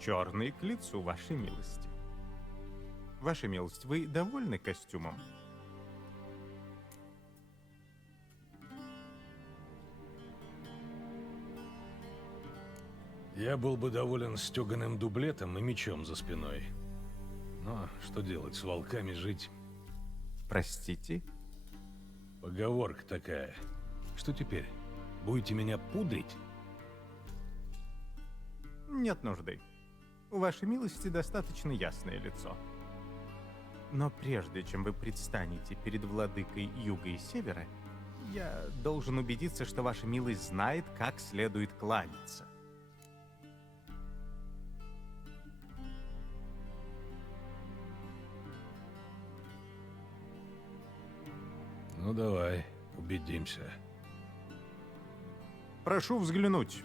черный к лицу, вашей милости. Ваша милость, вы довольны костюмом? Я был бы доволен стеганым дублетом и мечом за спиной. Но что делать, с волками жить? Простите? Поговорка такая. Что теперь? Будете меня пудрить? Нет нужды. У вашей милости достаточно ясное лицо. Но прежде чем вы предстанете перед владыкой Юга и Севера, я должен убедиться, что ваша милость знает, как следует кланяться. Ну давай, убедимся. Прошу взглянуть.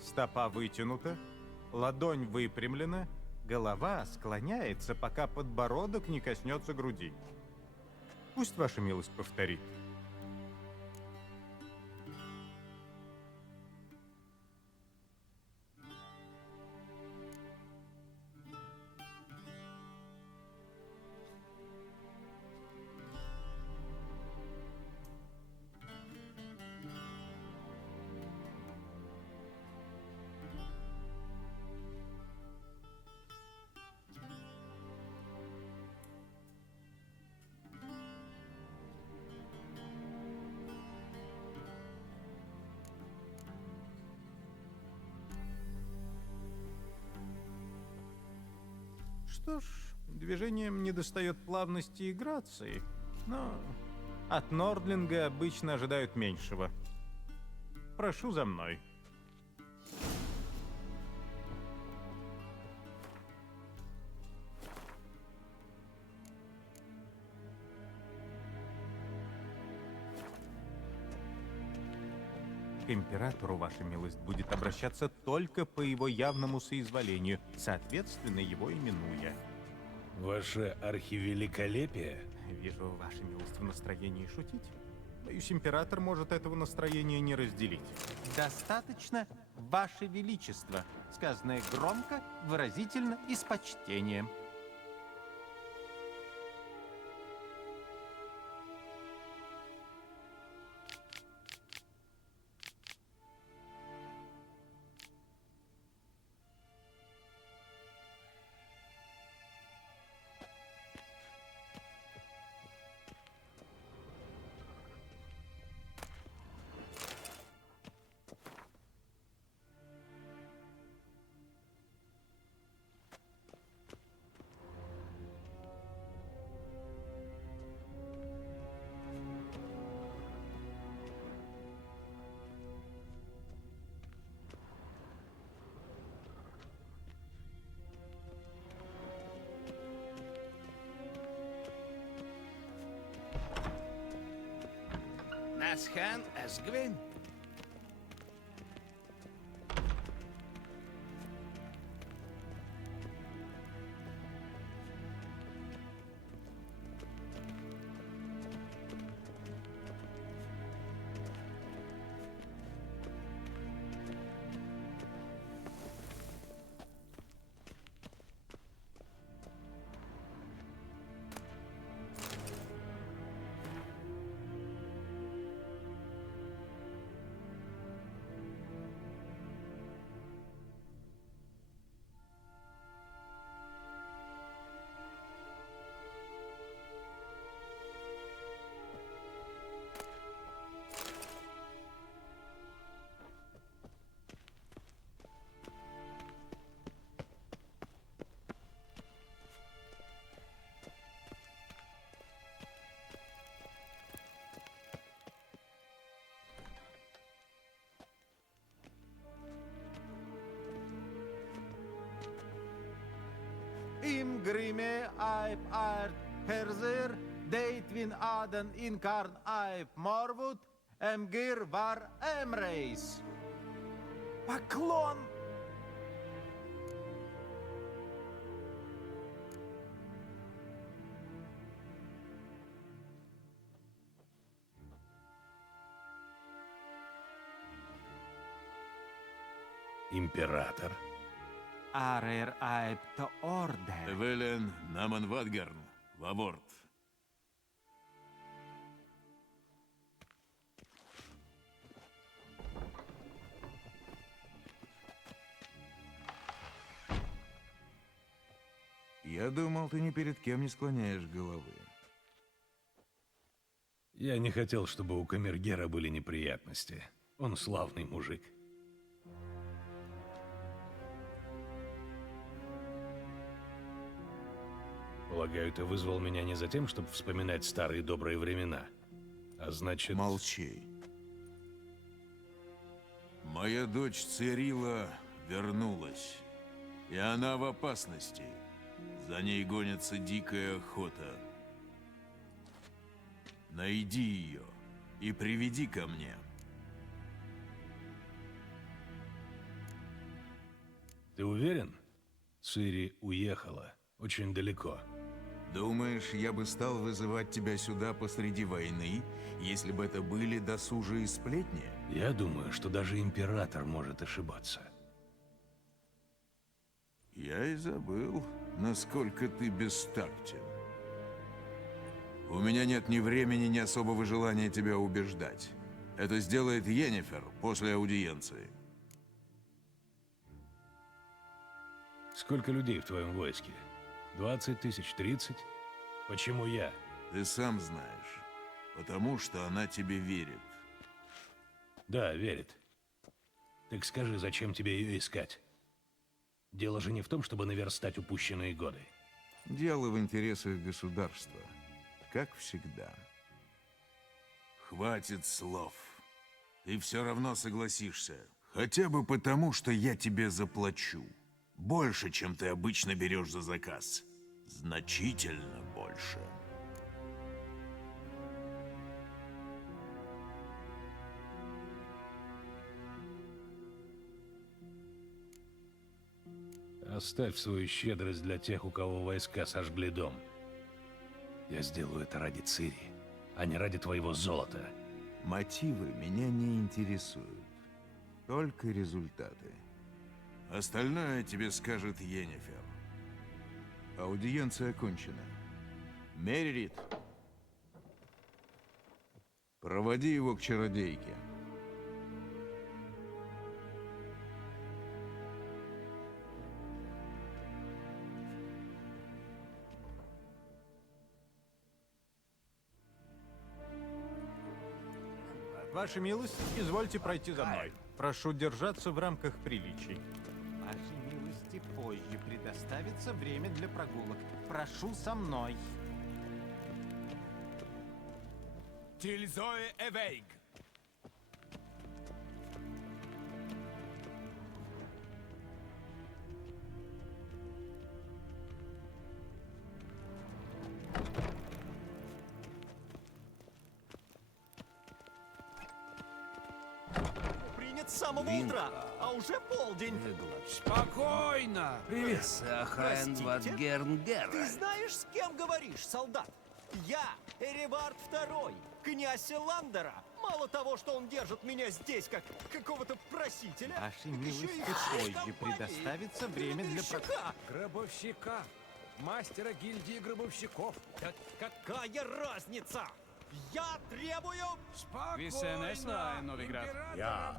Стопа вытянута, ладонь выпрямлена, голова склоняется, пока подбородок не коснется груди. Пусть ваша милость повторит. Что ж, движением недостает плавности и грации, но от Нордлинга обычно ожидают меньшего. Прошу за мной. К императору ваша милость будет обращаться только по его явному соизволению, соответственно, его именуя. Ваше архивеликолепие? Вижу, ваша милость в настроении шутить. Боюсь, император может этого настроения не разделить. Достаточно, ваше величество, сказанное громко, выразительно и с почтением. Насхан Асгвин. Im Grimme Aip Art Herzir, Deitvin Aden Inkarn Aip Morwood, Emgir Var Emreis. Поклон! Император? Арер аэпто орде. Эвелен Наман Вадгарн, Ваворт. Я думал, ты ни перед кем не склоняешь головы. Я не хотел, чтобы у камергера были неприятности. Он славный мужик. Полагаю, ты вызвал меня не за тем, чтобы вспоминать старые добрые времена. А значит... Молчи. Моя дочь Цирила вернулась. И она в опасности. За ней гонится дикая охота. Найди ее и приведи ко мне. Ты уверен? Цири уехала. Очень далеко. Думаешь, я бы стал вызывать тебя сюда посреди войны, если бы это были досужие сплетни? Я думаю, что даже император может ошибаться. Я и забыл, насколько ты бестактен. У меня нет ни времени, ни особого желания тебя убеждать. Это сделает Йеннифер после аудиенции. Сколько людей в твоем войске? 20 тысяч, 30? Почему я? Ты сам знаешь, потому что она тебе верит. Да, верит. Так скажи, зачем тебе ее искать? Дело же не в том, чтобы наверстать упущенные годы. Дело в интересах государства, как всегда. Хватит слов. Ты все равно согласишься. Хотя бы потому, что я тебе заплачу. Больше, чем ты обычно берешь за заказ. Значительно больше. Оставь свою щедрость для тех, у кого войска сожгли дом. Я сделаю это ради Цири, а не ради твоего золота. Мотивы меня не интересуют. Только результаты. Остальное тебе скажет Йеннифер. Аудиенция окончена. Меррит, проводи его к чародейке. Ваша милость, извольте пройти за мной. Прошу держаться в рамках приличий. Вашей милости позже предоставится время для прогулок. Прошу со мной. Тильзое Эвейг. Принят с самого утра, а уже полдень. Спокойно! Привет. Простите? Гернгера. Ты знаешь, с кем говоришь, солдат? Я, Эребард II, князь Эландера. Мало того, что он держит меня здесь, как какого-то просителя, Вашей так еще и милости шеф позже компании, предоставится время для гробовщика. Гробовщика. Мастера гильдии гробовщиков. Какая разница? Я требую... Спокойно. Новиград. Я,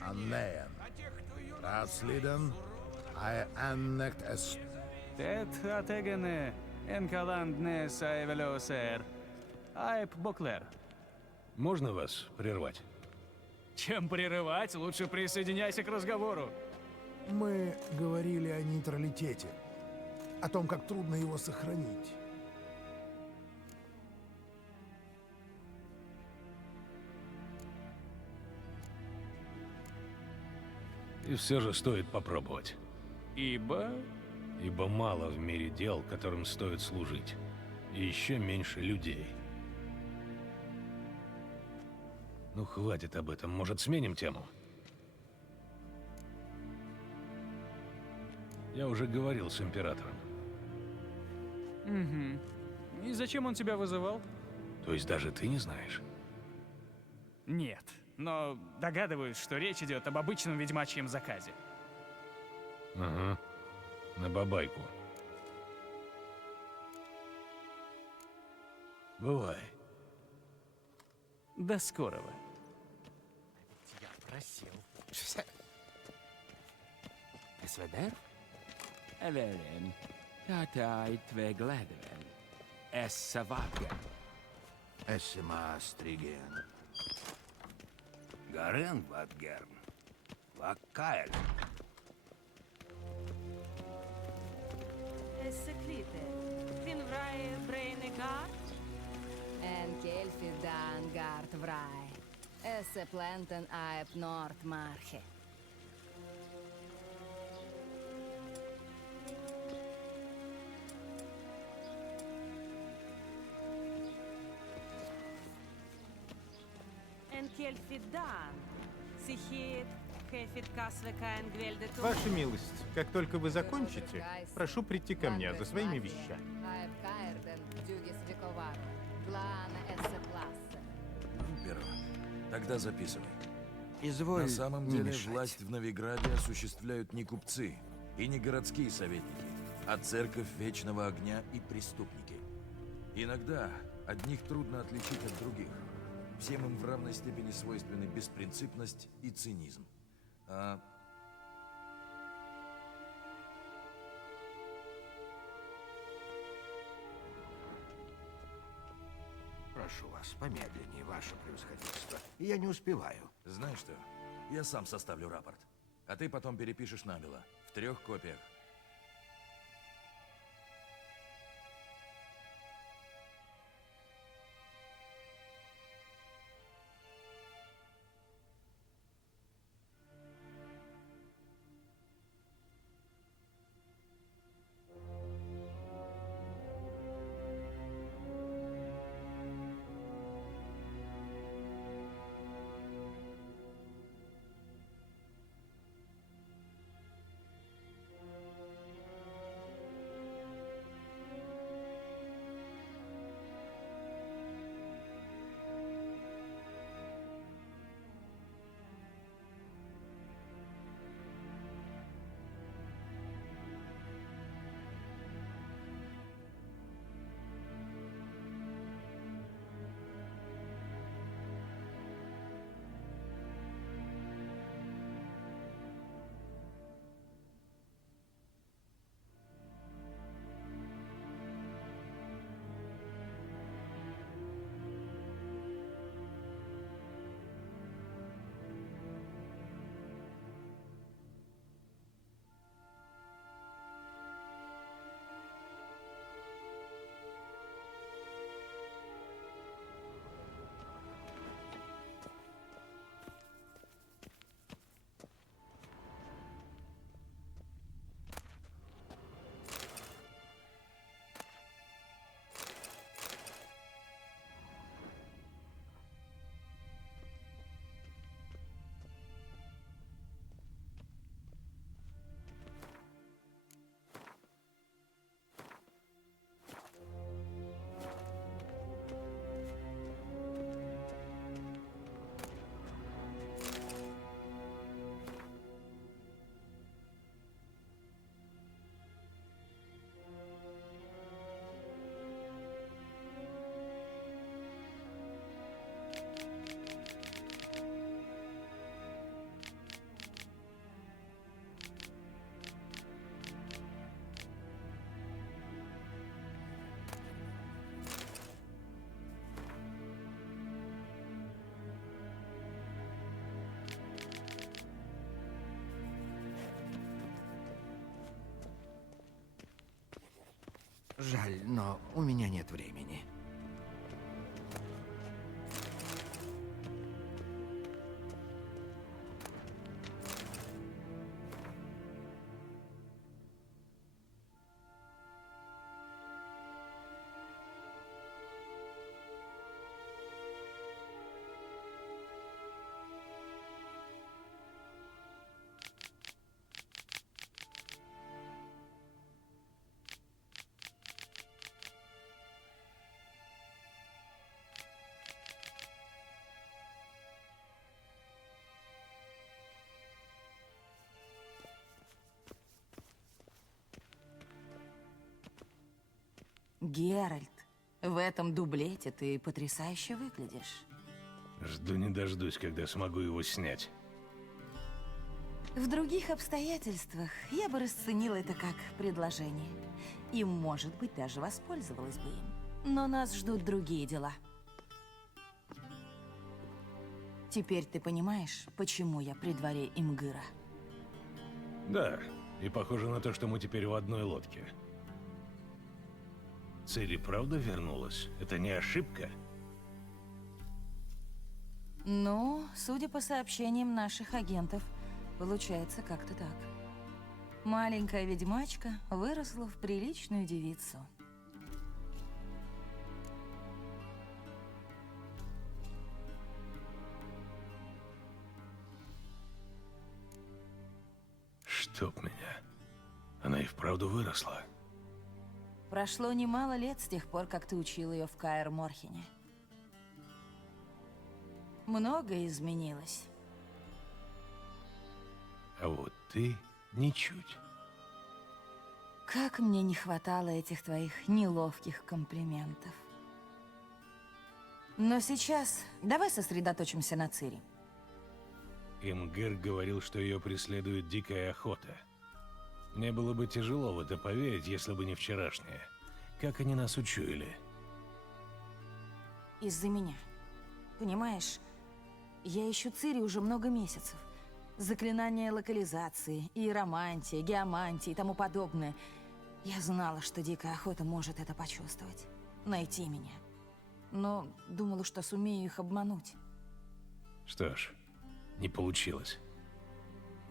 Аннеен. Ратsliden. I annect as... Тет атегене, энкаландне саевелосер. Айп Боклер. Можно вас прервать? Чем прерывать, лучше присоединяйся к разговору. Мы говорили о нейтралитете. О том, как трудно его сохранить. И все же стоит попробовать. Ибо... Ибо мало в мире дел, которым стоит служить. И еще меньше людей. Ну, хватит об этом. Может, сменим тему? Я уже говорил с императором. Угу. И зачем он тебя вызывал? То есть даже ты не знаешь? Нет. Но догадываюсь, что речь идет об обычном ведьмачьем заказе. Ага. На бабайку. Бывай. До скорого. Я просил. Esveder? Evelyn, tatai tve gledven. Essa vagen. Эссема Стриген. Гарен Ватгерн. Ваккаэль. Esseklite. Finvrae Breinegard. En kelfi dan gart vrij. Esse planten aep noord marche. En kelfidan. Sichit. Хефит касвекаен гвельдету. Ваша милость, как только вы закончите, прошу прийти ко мне за своими вещами. Aep kaerden dugis vikovar. Glana esse plasse. Перо. Тогда записывай. Изволь На самом не деле мешать. власть в Новиграде осуществляют не купцы и не городские советники, а церковь Вечного Огня и преступники. Иногда одних трудно отличить от других. Всем им в равной степени свойственны беспринципность и цинизм. А Прошу вас, помедленнее, ваше превосходительство. Я не успеваю. знаешь что? Я сам составлю рапорт. А ты потом перепишешь набело. В 3 копиях. Жаль, но у меня нет времени. Геральт, в этом дублете ты потрясающе выглядишь. Жду не дождусь, когда смогу его снять. В других обстоятельствах я бы расценила это как предложение. И, может быть, даже воспользовалась бы им. Но нас ждут другие дела. Теперь ты понимаешь, почему я при дворе Имгыра? Да, и похоже на то, что мы теперь в одной лодке. Цири правда вернулась? Это не ошибка? Ну, судя по сообщениям наших агентов, получается как-то так. Маленькая ведьмачка выросла в приличную девицу. Чтоб меня. Она и вправду выросла. Прошло немало лет с тех пор, как ты учил ее в Каэр-Морхене. Многое изменилось. А вот ты ничуть. Как мне не хватало этих твоих неловких комплиментов. Но сейчас давай сосредоточимся на Цири. Имгир говорил, что ее преследует дикая охота. Мне было бы тяжело в это поверить, если бы не вчерашнее. Как они нас учуяли? Из-за меня. Понимаешь, я ищу Цири уже много месяцев. Заклинания локализации, иеромантия, геомантия и тому подобное. Я знала, что дикая охота может это почувствовать. Найти меня. Но думала, что сумею их обмануть. Что ж, не получилось.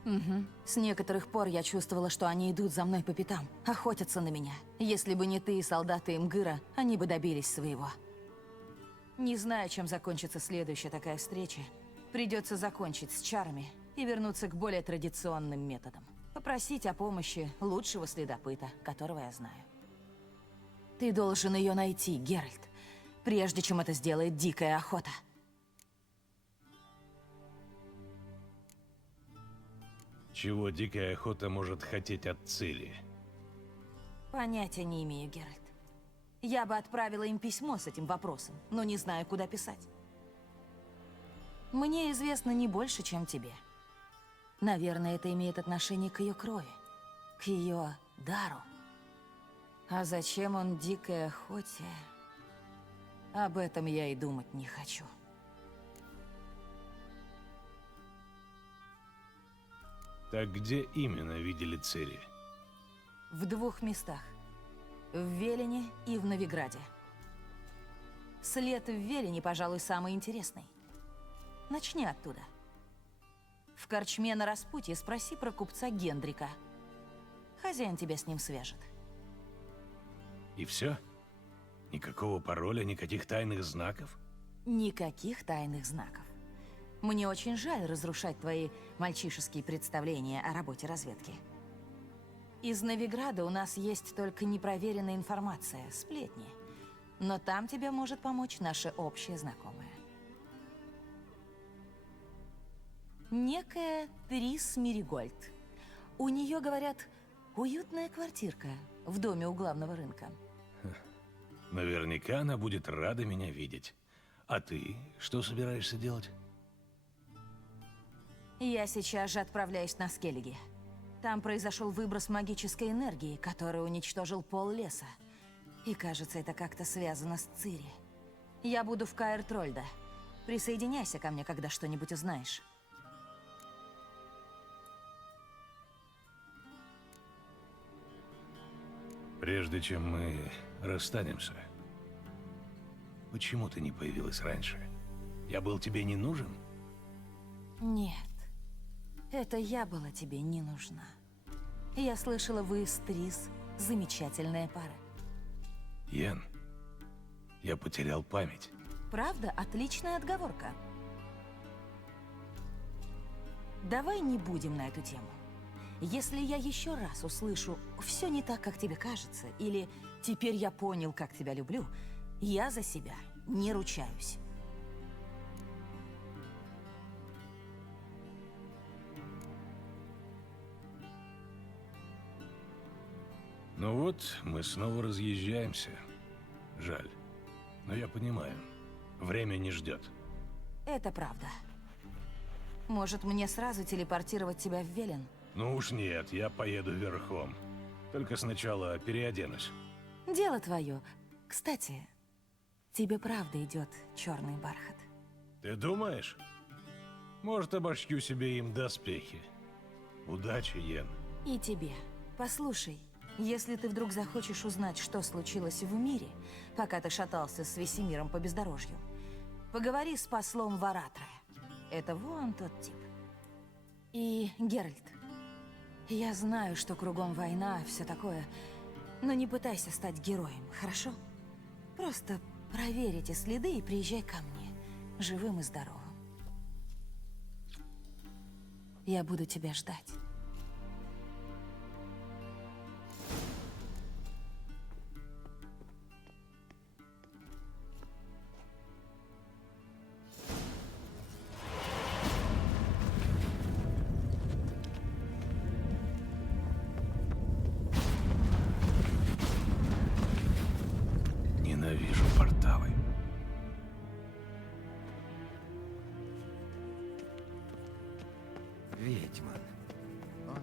Угу. С некоторых пор я чувствовала, что они идут за мной по пятам, охотятся на меня. Если бы не ты и солдаты Имгыра, они бы добились своего. Не знаю, чем закончится следующая такая встреча. Придется закончить с чарами и вернуться к более традиционным методам. Попросить о помощи лучшего следопыта, которого я знаю. Ты должен ее найти, Геральт, прежде чем это сделает дикая охота. Чего дикая охота может хотеть от Цири? Понятия не имею, Геральт. Я бы отправила им письмо с этим вопросом, но не знаю, куда писать. Мне известно не больше, чем тебе. Наверное, это имеет отношение к ее крови, к ее дару. А зачем он дикой охоте? Об этом я и думать не хочу. Так где именно видели Цири? В двух местах. В Велине и в Новиграде. След в Велине, пожалуй, самый интересный. Начни оттуда. В корчме на распутье спроси про купца Гендрика. Хозяин тебя с ним свяжет. И все? Никакого пароля, никаких тайных знаков? Никаких тайных знаков. Мне очень жаль разрушать твои мальчишеские представления о работе разведки. Из Новиграда у нас есть только непроверенная информация, сплетни. Но там тебе может помочь наша общая знакомая. Некая Трис Меригольд. У нее, говорят, уютная квартирка в доме у главного рынка. Наверняка она будет рада меня видеть. А ты что собираешься делать? Я сейчас же отправляюсь на Скеллиги. Там произошел выброс магической энергии, который уничтожил пол леса. И кажется, это как-то связано с Цири. Я буду в Каэр-Трольда. Присоединяйся ко мне, когда что-нибудь узнаешь. Прежде чем мы расстанемся, почему ты не появилась раньше? Я был тебе не нужен? Нет. Это я была тебе не нужна. Я слышала, вы с Трис замечательная пара. Йен, я потерял память. Правда? Отличная отговорка. Давай не будем на эту тему. Если я еще раз услышу «все не так, как тебе кажется» или «теперь я понял, как тебя люблю», я за себя не ручаюсь. Ну вот, мы снова разъезжаемся. Жаль. Но я понимаю. Время не ждет. Это правда. Может, мне сразу телепортировать тебя в Велен? Ну уж нет, я поеду верхом. Только сначала переоденусь. Дело твое. Кстати, тебе правда идет черный бархат. Ты думаешь? Может, обошью себе им доспехи. Удачи, Йен. И тебе. Послушай, если ты вдруг захочешь узнать, что случилось в мире, пока ты шатался с Весемиром по бездорожью, поговори с послом Варатра. Это вон тот тип. И Геральт. Я знаю, что кругом война, все такое, но не пытайся стать героем, хорошо? Просто проверь эти следы и приезжай ко мне, живым и здоровым. Я буду тебя ждать. Ненавижу порталы. Ведьман. Он...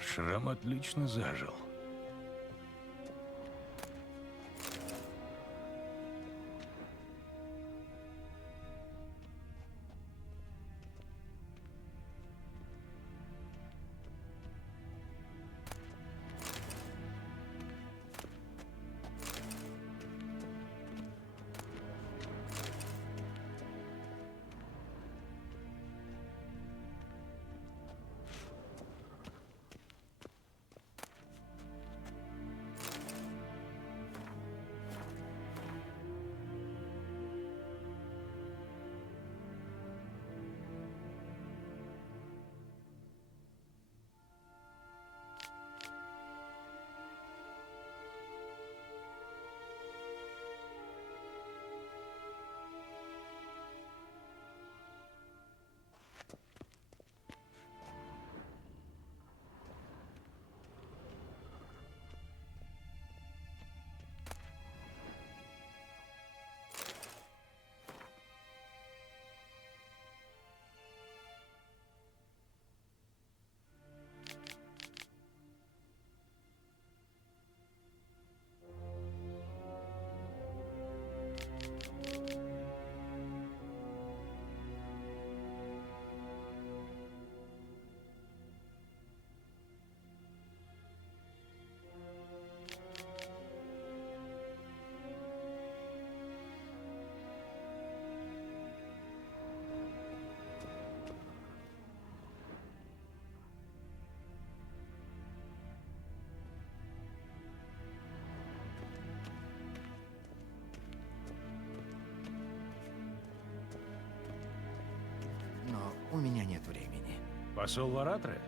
Шрам отлично зажил. У меня нет времени. Посол Варатры?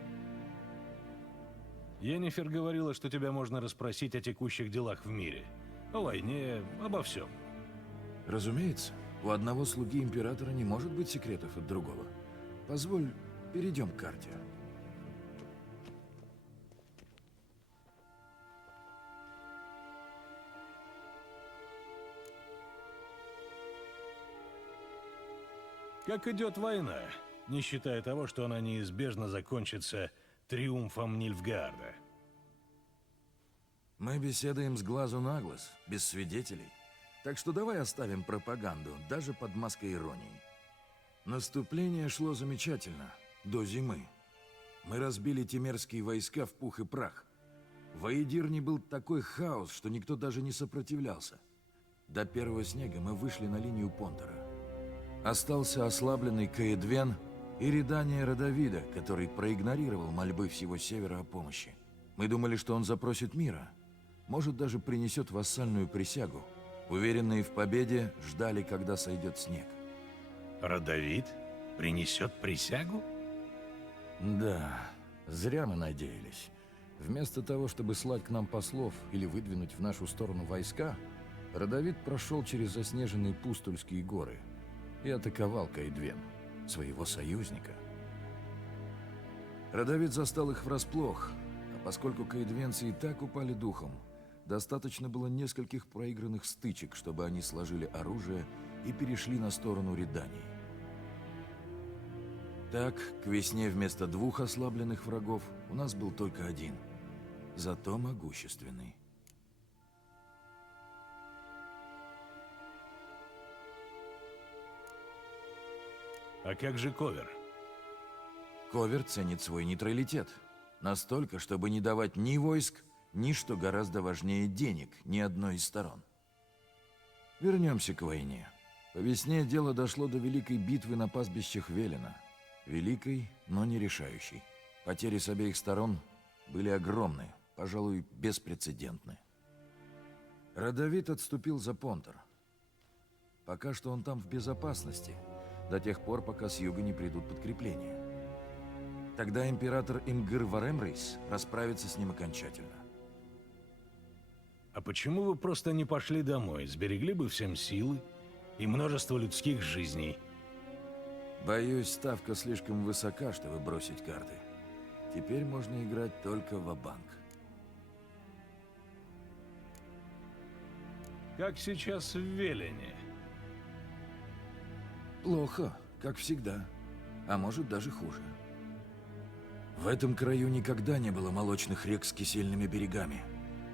Йеннифер говорила, что тебя можно расспросить о текущих делах в мире. О войне, обо всем. Разумеется, у одного слуги императора не может быть секретов от другого. Позволь, перейдем к карте. Как идет война, не считая того, что она неизбежно закончится триумфом Нильфгаарда? Мы беседуем с глазу на глаз, без свидетелей. Так что давай оставим пропаганду, даже под маской иронии. Наступление шло замечательно, до зимы. Мы разбили темерские войска в пух и прах. В Аидирне был такой хаос, что никто даже не сопротивлялся. До первого снега мы вышли на линию Понтера. Остался ослабленный Каэдвен и Редания Родовида, который проигнорировал мольбы всего Севера о помощи. Мы думали, что он запросит мира, может, даже принесет вассальную присягу. Уверенные в победе, ждали, когда сойдет снег. Родовид принесет присягу? Да, зря мы надеялись. Вместо того, чтобы слать к нам послов или выдвинуть в нашу сторону войска, Родовид прошел через заснеженные Пустульские горы и атаковал Каэдвен, своего союзника. Родовид застал их врасплох, а поскольку каэдвенцы и так упали духом, достаточно было нескольких проигранных стычек, чтобы они сложили оружие и перешли на сторону Редании. Так, к весне вместо 2 ослабленных врагов у нас был только 1, зато могущественный. А как же Ковер? Ковер ценит свой нейтралитет. Настолько, чтобы не давать ни войск, ни, что гораздо важнее, денег ни одной из сторон. Вернемся к войне. По весне дело дошло до великой битвы на пастбищах Велена. Великой, но не решающей. Потери с обеих сторон были огромны, пожалуй, беспрецедентны. Родовид отступил за Понтер. Пока что он там в безопасности, до тех пор, пока с юга не придут подкрепления. Тогда император Имгир Варемрейс расправится с ним окончательно. А почему вы просто не пошли домой? Сберегли бы всем силы и множество людских жизней. Боюсь, ставка слишком высока, чтобы бросить карты. Теперь можно играть только ва-банк. Как сейчас в Велене? Плохо, как всегда. А может, даже хуже. В этом краю никогда не было молочных рек с кисельными берегами.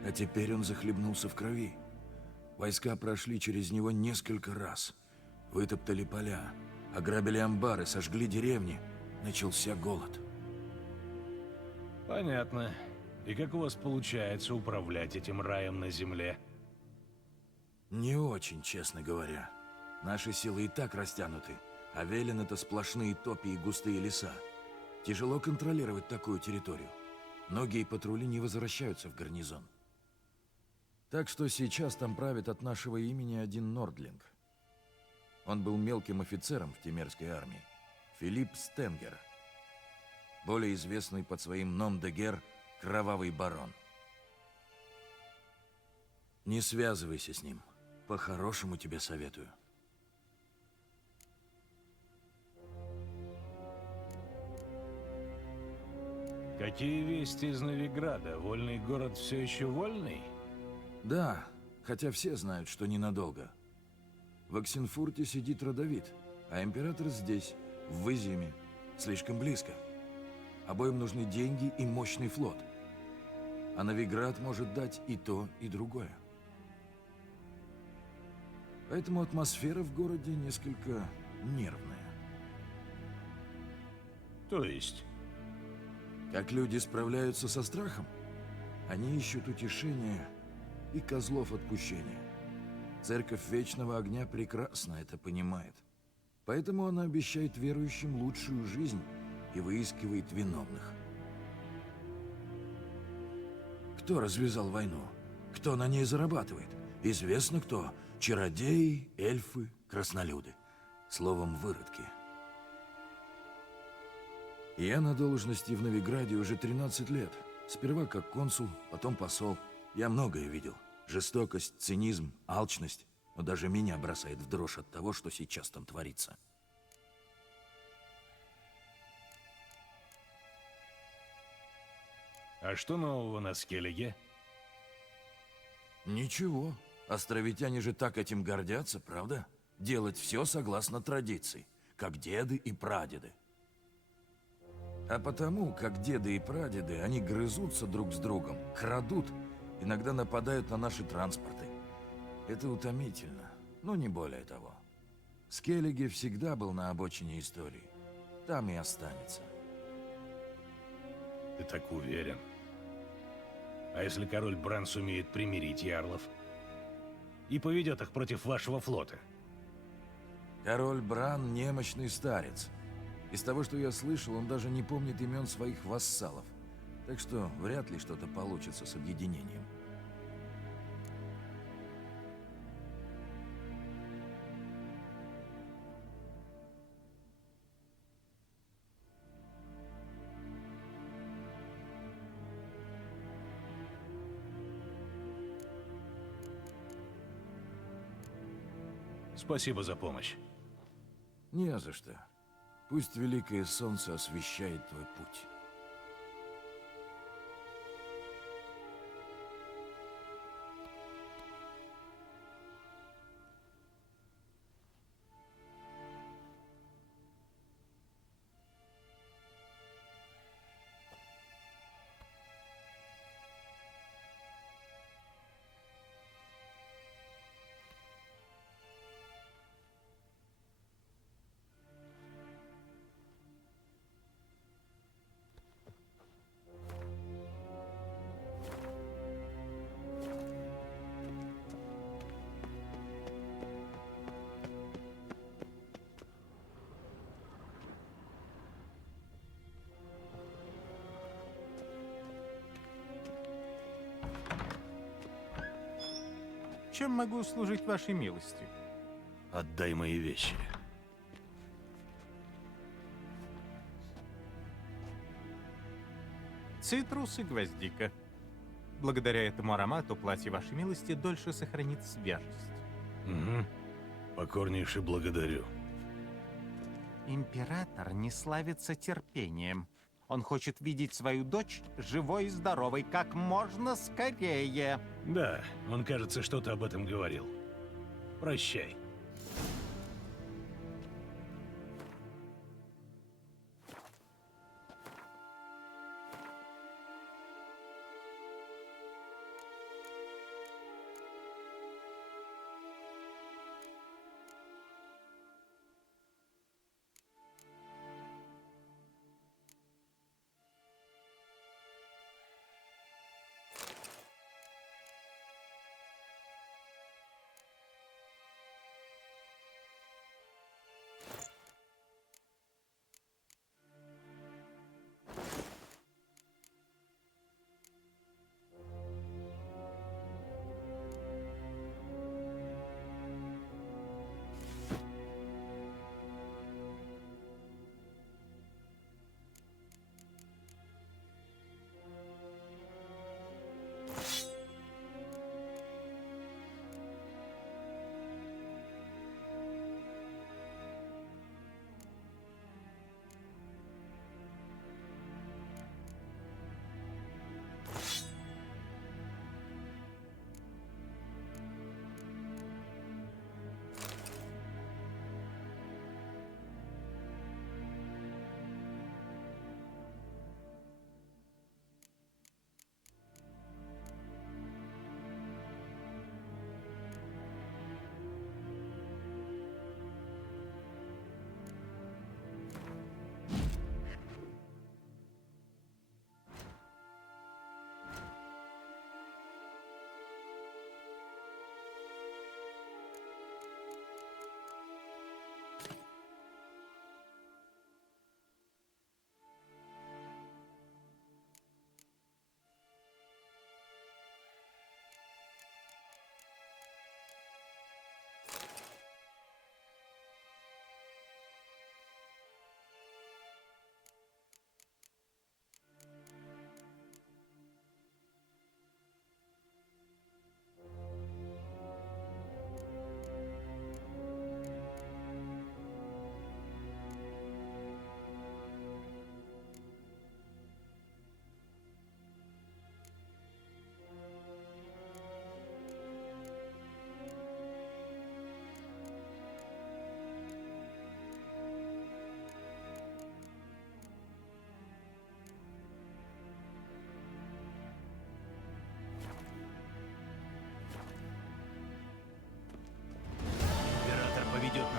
А теперь он захлебнулся в крови. Войска прошли через него несколько раз. Вытоптали поля, ограбили амбары, сожгли деревни. Начался голод. Понятно. И как у вас получается управлять этим раем на земле? Не очень, честно говоря. Наши силы и так растянуты, а Велен — это сплошные топи и густые леса. Тяжело контролировать такую территорию. Многие патрули не возвращаются в гарнизон. Так что сейчас там правит от нашего имени один Нордлинг. Он был мелким офицером в Темерской армии. Филипп Стенгер. Более известный под своим ном-де-гер Кровавый Барон. Не связывайся с ним. По-хорошему тебе советую. Какие вести из Новиграда? Вольный город все еще вольный? Да, хотя все знают, что ненадолго. В Оксенфурте сидит Родовид, а император здесь, в Изиме, слишком близко. Обоим нужны деньги и мощный флот. А Новиград может дать и то, и другое. Поэтому атмосфера в городе несколько нервная. То есть? Как люди справляются со страхом? Они ищут утешения и козлов отпущения. Церковь Вечного Огня прекрасно это понимает. Поэтому она обещает верующим лучшую жизнь и выискивает виновных. Кто развязал войну? Кто на ней зарабатывает? Известно кто. Чародеи, эльфы, краснолюды. Словом, выродки. Я на должности в Новиграде уже 13 лет. Сперва как консул, потом посол. Я многое видел. Жестокость, цинизм, алчность. Но даже меня бросает в дрожь от того, что сейчас там творится. А что нового на Скеллиге? Ничего. Островитяне же так этим гордятся, правда? Делать все согласно традиции, как деды и прадеды. А потому, как деды и прадеды, они грызутся друг с другом, крадут, иногда нападают на наши транспорты. Это утомительно, но не более того. Скеллиге всегда был на обочине истории. Там и останется. Ты так уверен? А если король Бран сумеет примирить ярлов? И поведет их против вашего флота? Король Бран — немощный старец. Из того, что я слышал, он даже не помнит имен своих вассалов. Так что вряд ли что-то получится с объединением. Спасибо за помощь. Не за что. Пусть великое солнце освещает твой путь. Чем могу служить вашей милости? Отдай мои вещи. Цитрус и гвоздика. Благодаря этому аромату платье вашей милости дольше сохранит свежесть. Угу. Покорнейше благодарю. Император не славится терпением. Он хочет видеть свою дочь живой и здоровой как можно скорее. Да, он, кажется, что-то об этом говорил. Прощай.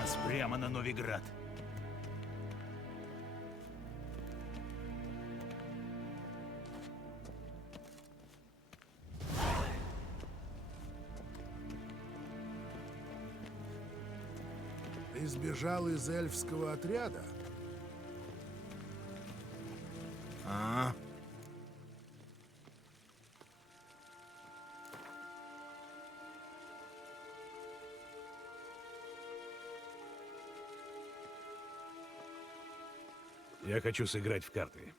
нас прямо на Новиград. Ты сбежал из эльфского отряда? А? Я хочу сыграть в карты.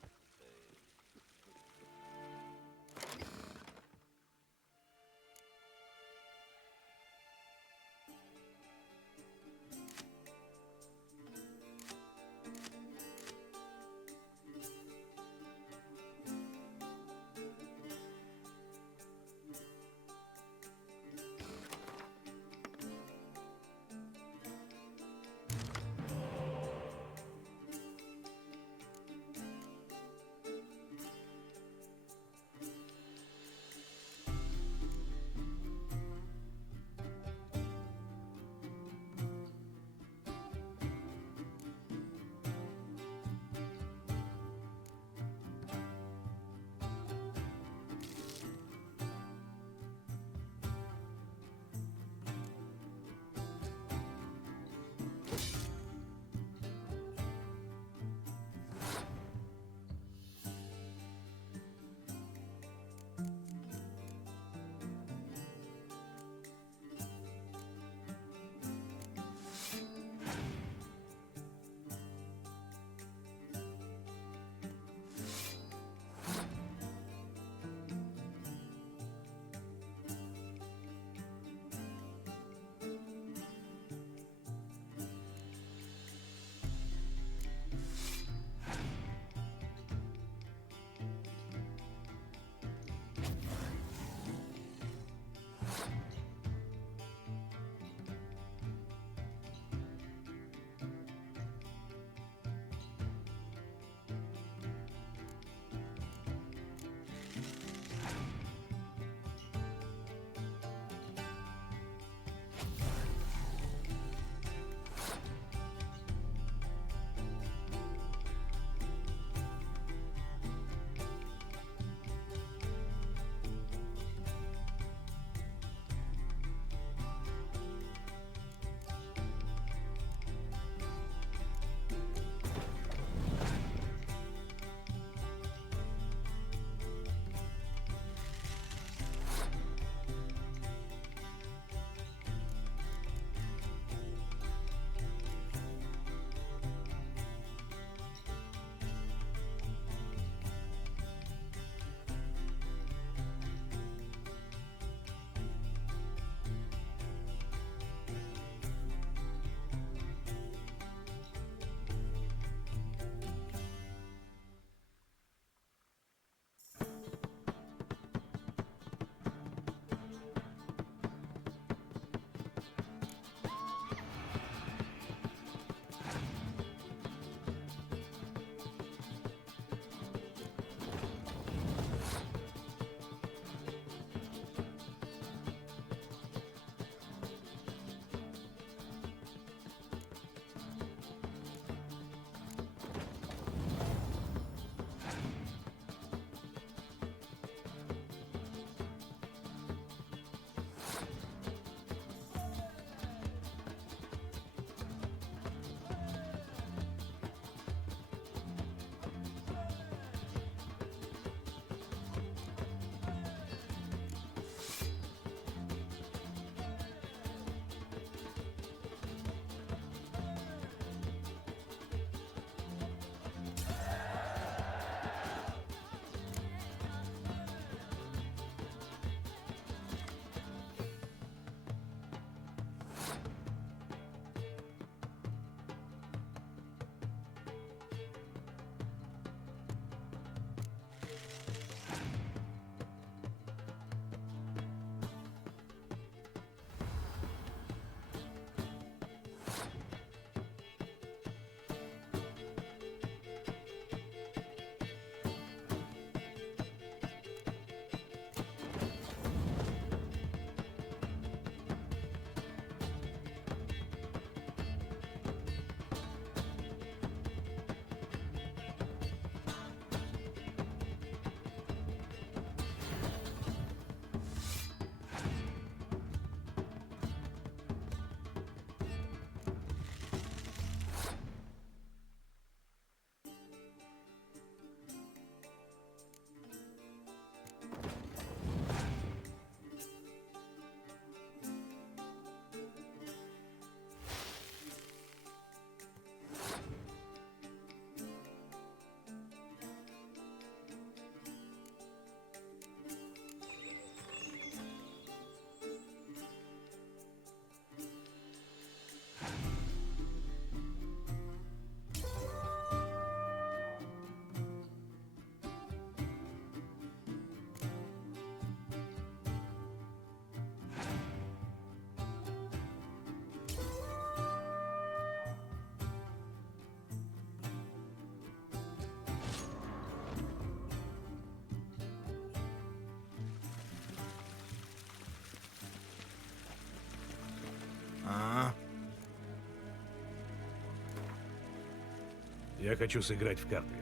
Я хочу сыграть в карты.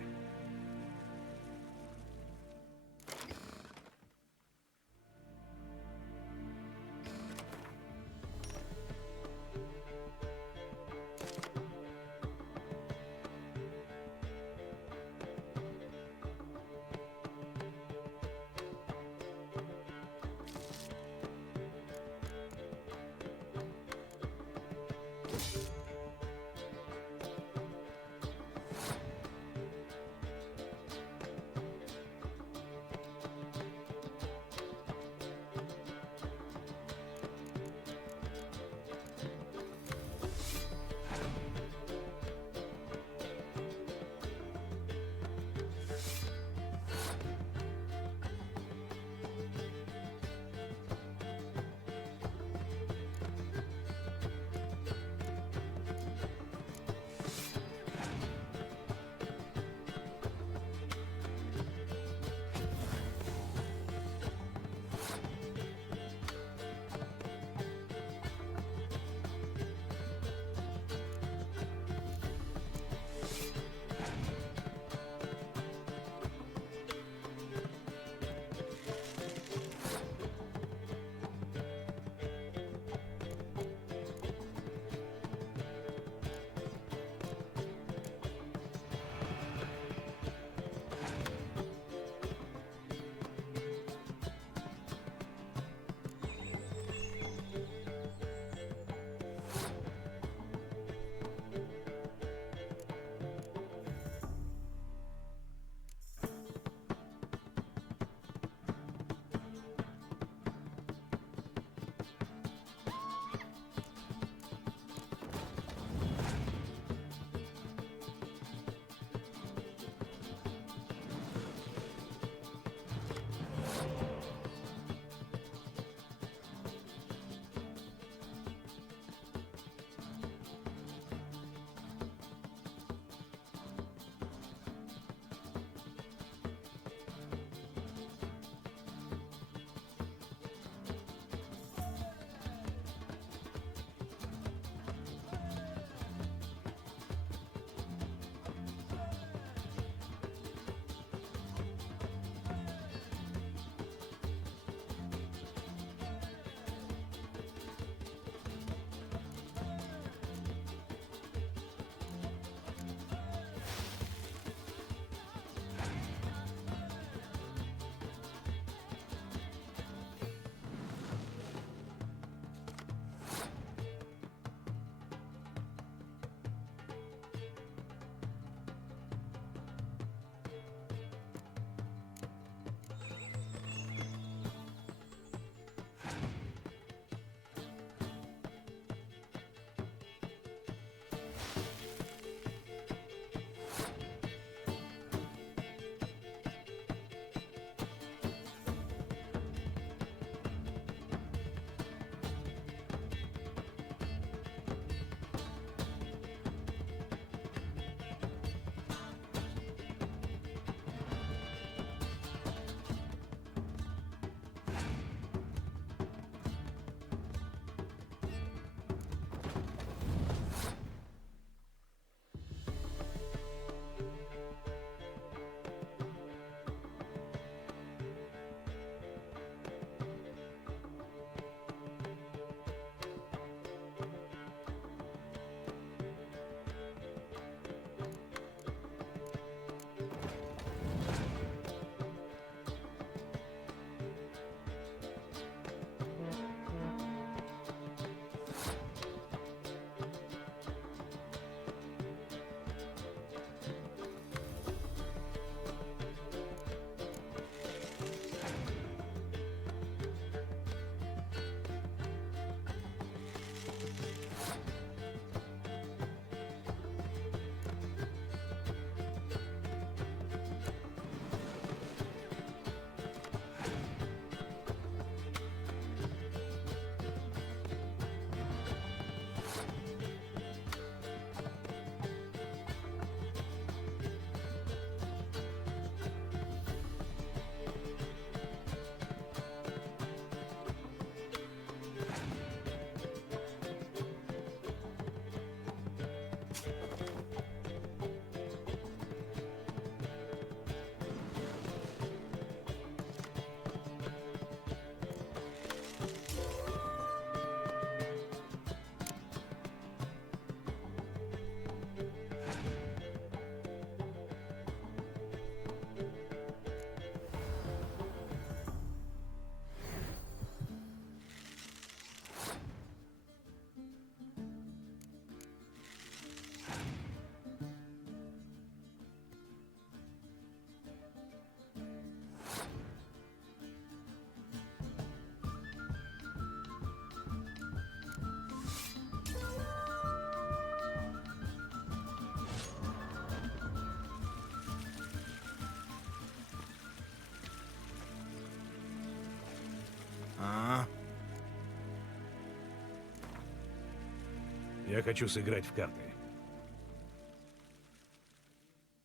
Я хочу сыграть в карты.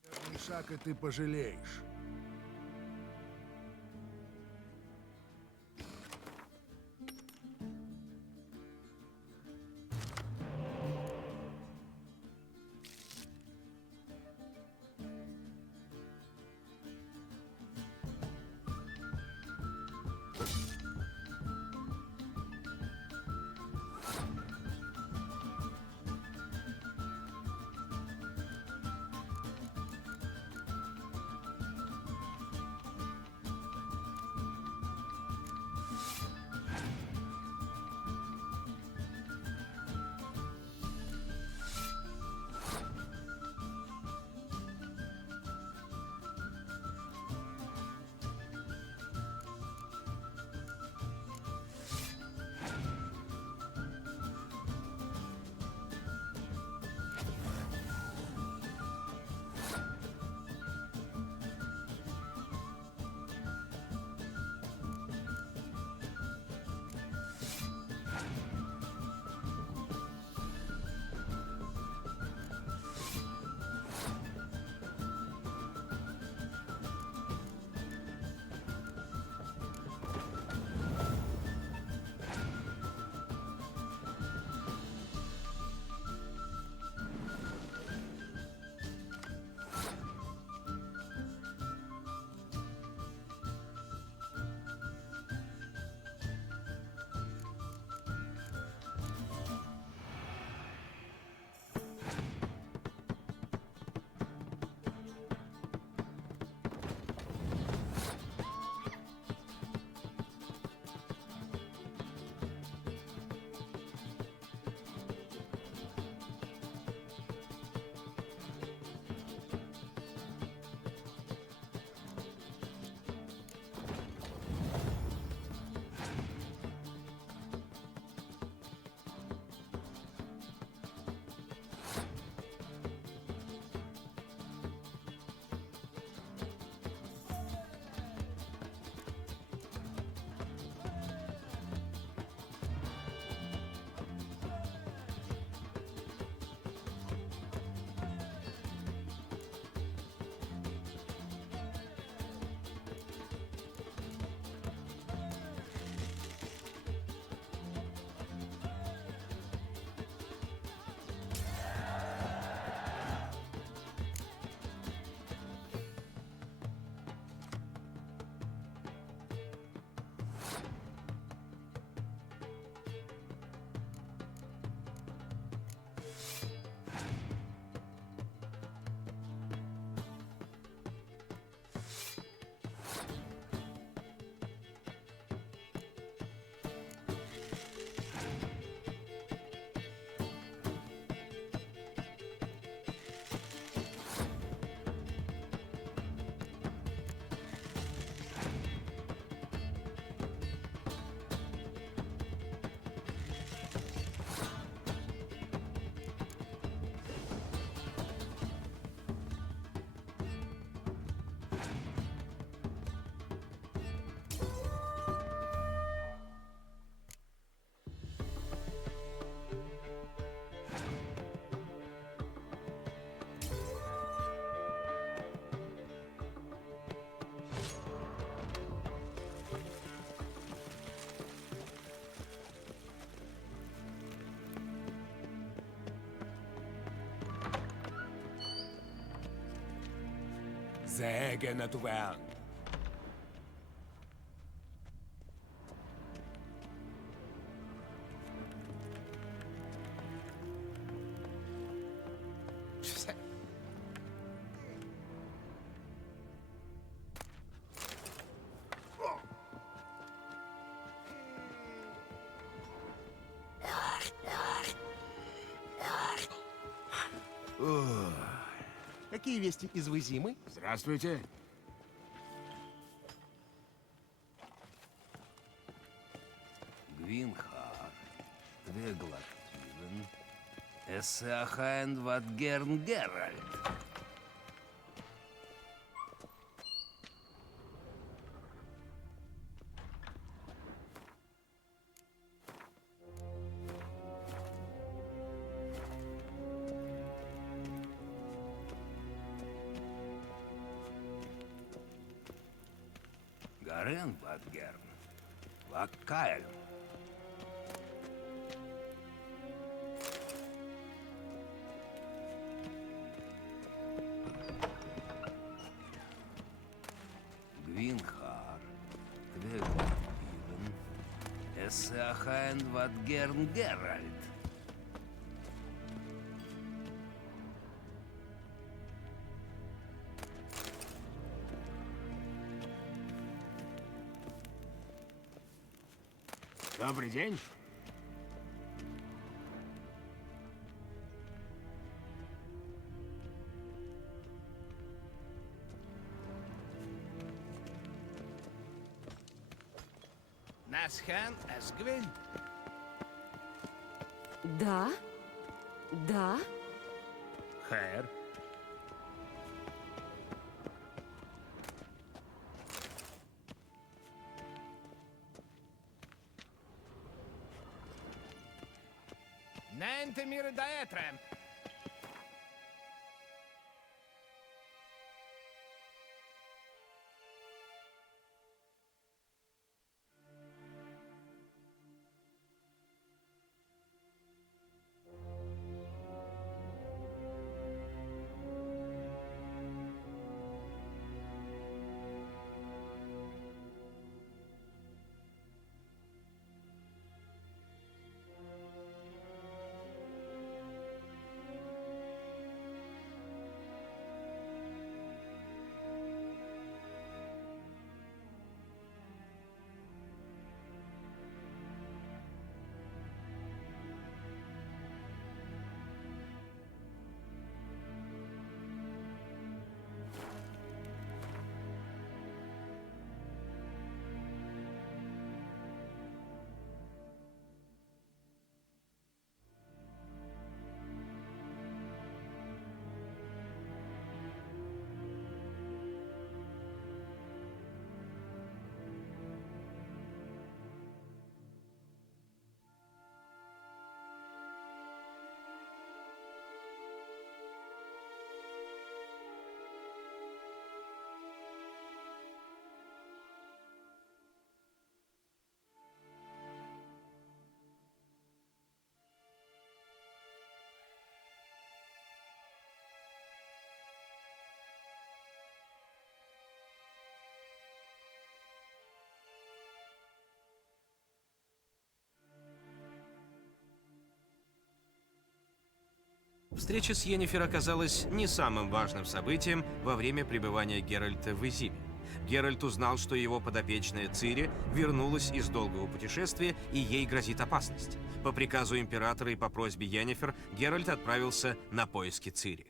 Каждый шаг, и ты пожалеешь. Sehr naturell. Какие вести из Вызимы? Здравствуйте. Гвинхар, Твеглактивен, Эссахайн Ватгерн Геральт. Арен Ватгерн. Ваккаэль. Гвинхар. Квегбирен. Эссеахаэн Ватгерн Геральт. Добрый день. Насхан Асгвин. Да? Да? Хайр. Нэнтемир Даэтрем. Встреча с Йеннифер оказалась не самым важным событием во время пребывания Геральта в Изиме. Геральт узнал, что его подопечная Цири вернулась из долгого путешествия, и ей грозит опасность. По приказу императора и по просьбе Йеннифер Геральт отправился на поиски Цири.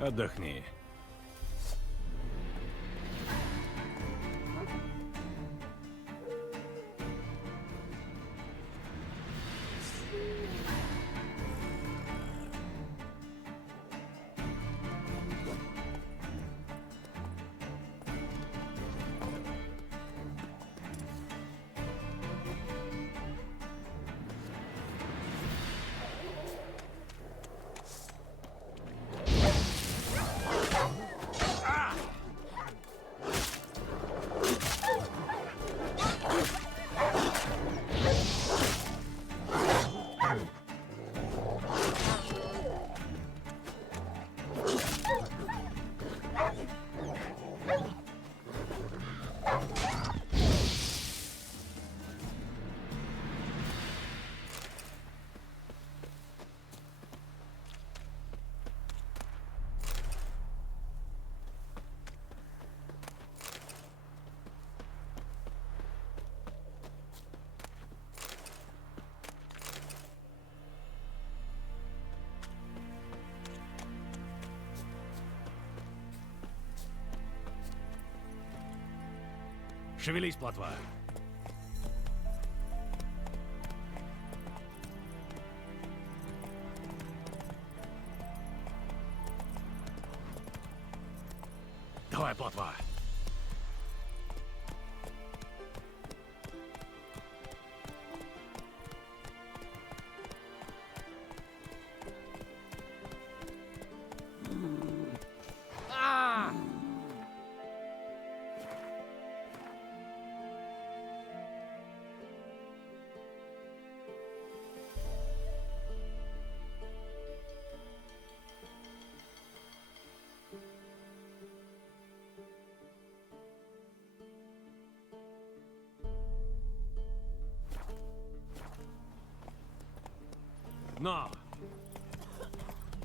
Отдохни. Шевелись, плотва. Давай, плотва. Но!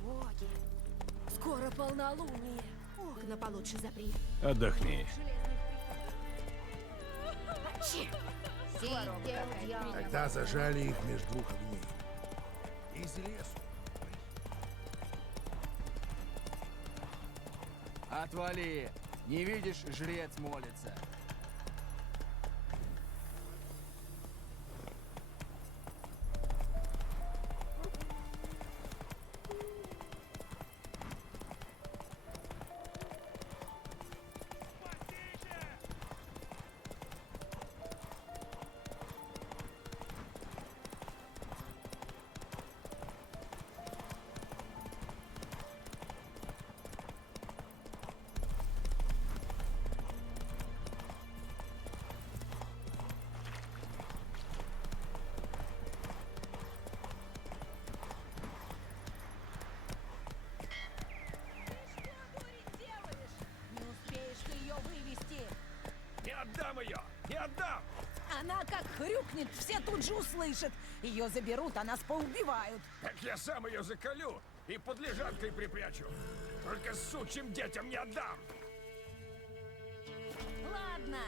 Боги, скоро полнолуние. Окна получше запри. Отдохни. Тогда зажали их между двух огней. Из лесу. Отвали! Не видишь, жрец молится. отдам ее! Не отдам! Она как хрюкнет, все тут же услышат. Ее заберут, а нас поубивают. Так я сам ее заколю и под лежанкой припрячу. Только сучьим детям не отдам! Ладно.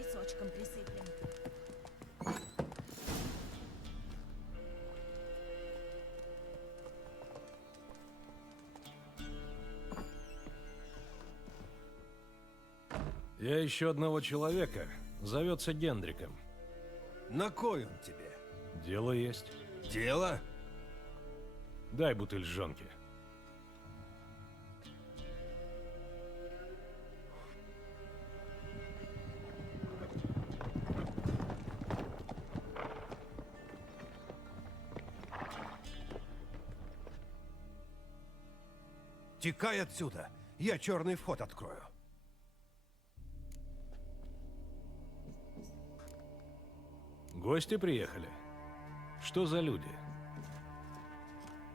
Песочком присыплем. Я ищу одного человека. Зовется Гендриком. На кой он тебе? Дело есть. Дело? Дай бутыль жжёнки. Текай отсюда. Я черный вход открою. Гости приехали? Что за люди?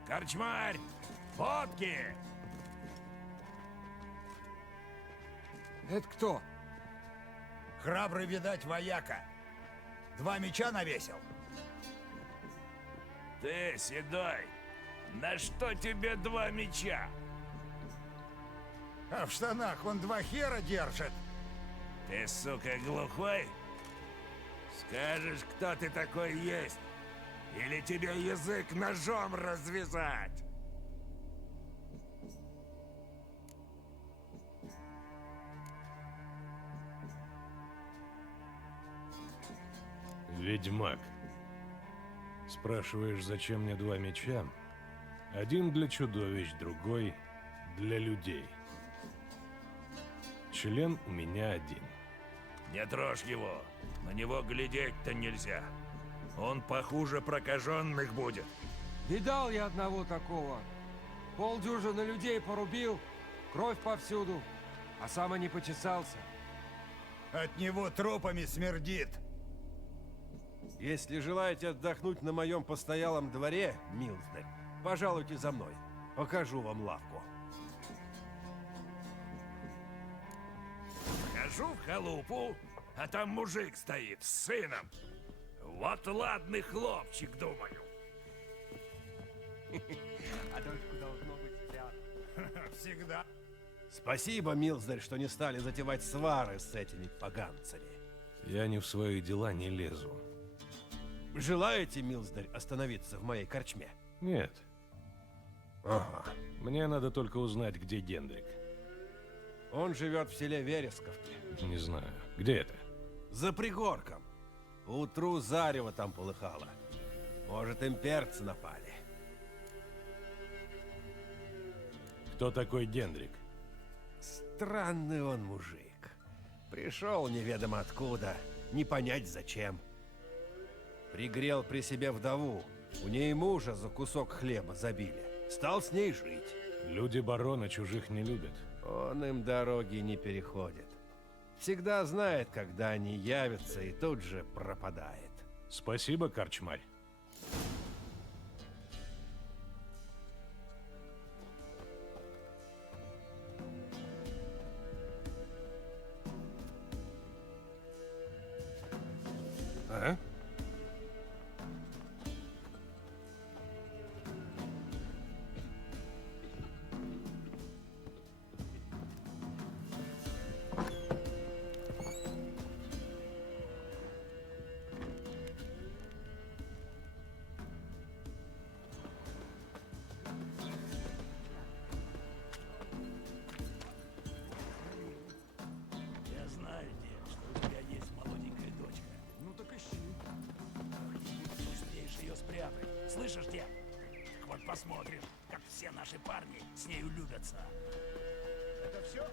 Корчмарь! Водки! Это кто? Храбрый, видать, вояка. 2 меча навесил. Ты, Седой, на что тебе 2 меча? А в штанах он 2 хера держит. Ты, сука, глухой? Скажешь, кто ты такой есть? Или тебе язык ножом развязать? Ведьмак. Спрашиваешь, зачем мне 2 меча? Один для чудовищ, другой для людей. Член у меня один. Не трожь его. На него глядеть-то нельзя. Он похуже прокаженных будет. Видал я одного такого. Полдюжины людей порубил, кровь повсюду, а сам и не почесался. От него трупами смердит. Если желаете отдохнуть на моем постоялом дворе, милздарь, пожалуйте за мной. Покажу вам лавку. Хожу в халупу, а там мужик стоит с сыном. Вот ладный хлопчик, думаю. А дочку должно быть спрятано. Всегда. Спасибо, милздарь, что не стали затевать свары с этими поганцами. Я не в свои дела не лезу. Желаете, милздарь, остановиться в моей корчме? Нет. Ага. Мне надо только узнать, где Гендрик. Он живет в селе Вересковке. Не знаю. Где это? За пригорком. Утру зарево там полыхало. Может, имперцы напали. Кто такой Гендрик? Странный он мужик. Пришел неведомо откуда, не понять зачем. Пригрел при себе вдову. У ней мужа за кусок хлеба забили. Стал с ней жить. Люди барона чужих не любят. Он им дороги не переходит. Всегда знает, когда они явятся, и тут же пропадает. Спасибо, корчмарь. А? Я знаю, дед, что у тебя есть молоденькая дочка. Ну так ищи. Как-нибудь успеешь ее спрятать. Слышишь, дед? Так вот посмотрим, как все наши парни с нею любятся. Это все?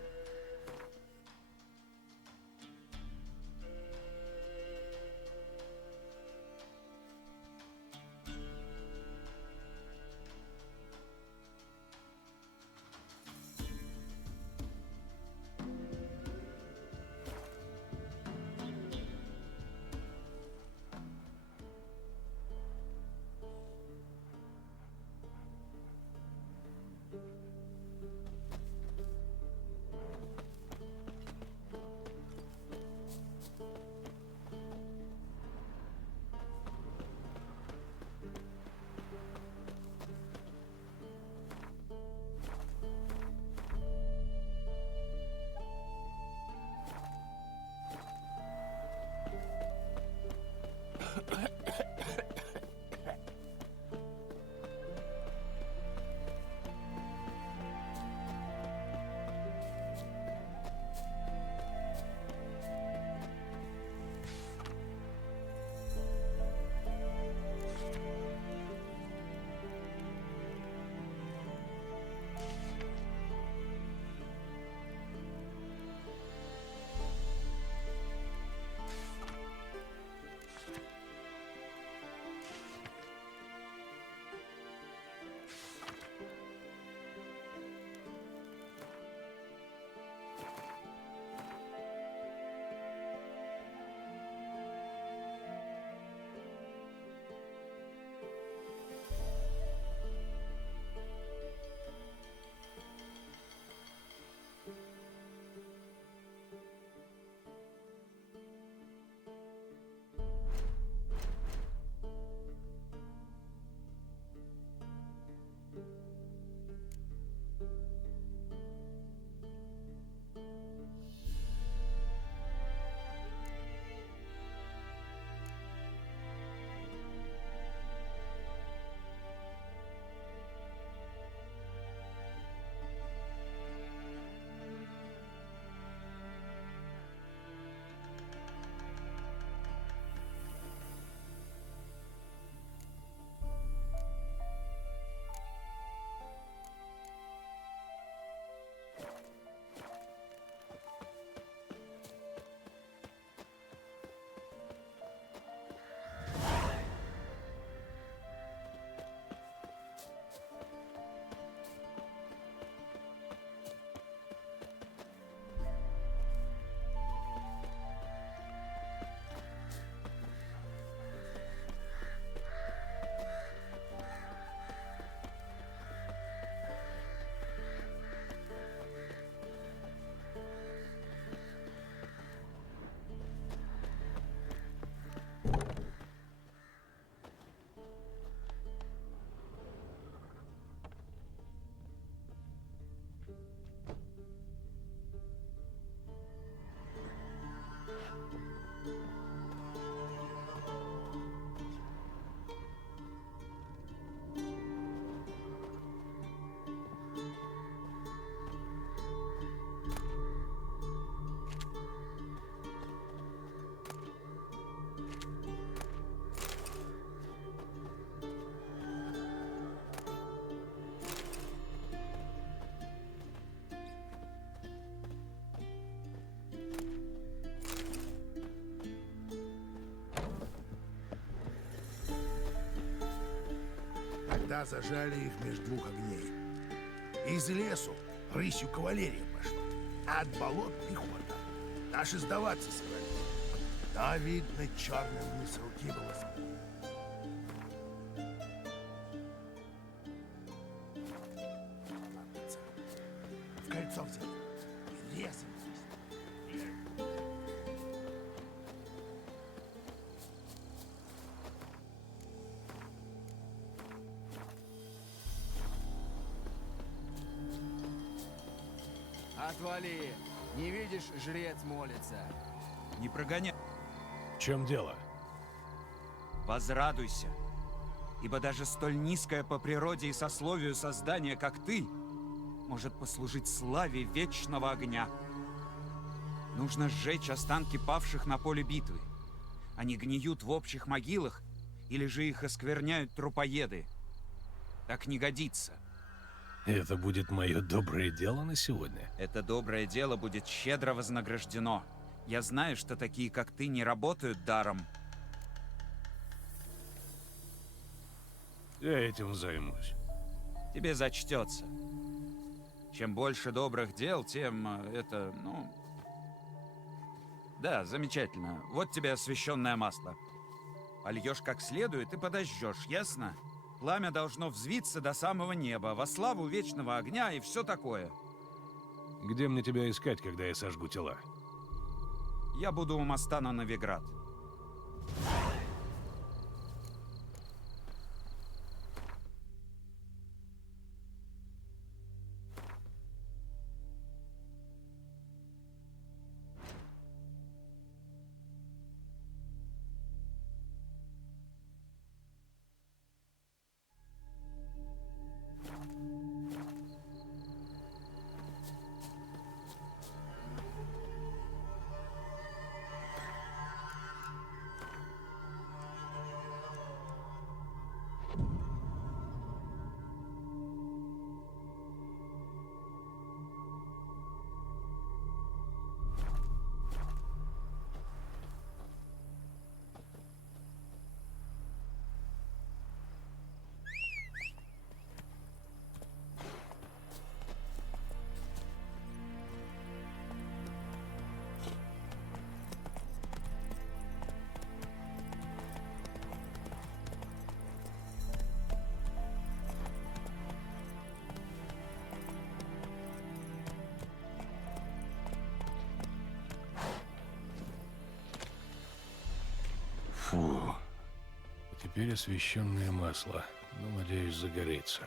Тогда зажали их между двух огней. Из лесу рысью кавалерия пошла, а от болот пехота. Наши сдаваться собрались. Да, видно, черным вниз руки было. В кольцо взяли. Лесом. Отвали! Не видишь, жрец молится. Не прогоняй. В чем дело? Возрадуйся, ибо даже столь низкое по природе и сословию создание, как ты, может послужить славе вечного огня. Нужно сжечь останки павших на поле битвы. Они гниют в общих могилах, или же их оскверняют трупоеды. Так не годится. Это будет мое доброе дело на сегодня? Это доброе дело будет щедро вознаграждено. Я знаю, что такие, как ты, не работают даром. Я этим займусь. Тебе зачтется. Чем больше добрых дел, тем это, ну... Да, замечательно. Вот тебе освященное масло. Польешь как следует и подожжешь, ясно? Пламя должно взвиться до самого неба, во славу вечного огня и все такое. Где мне тебя искать, когда я сожгу тела? Я буду у моста на Новиград. Фу. А теперь освещенное масло. Ну, надеюсь, загорится.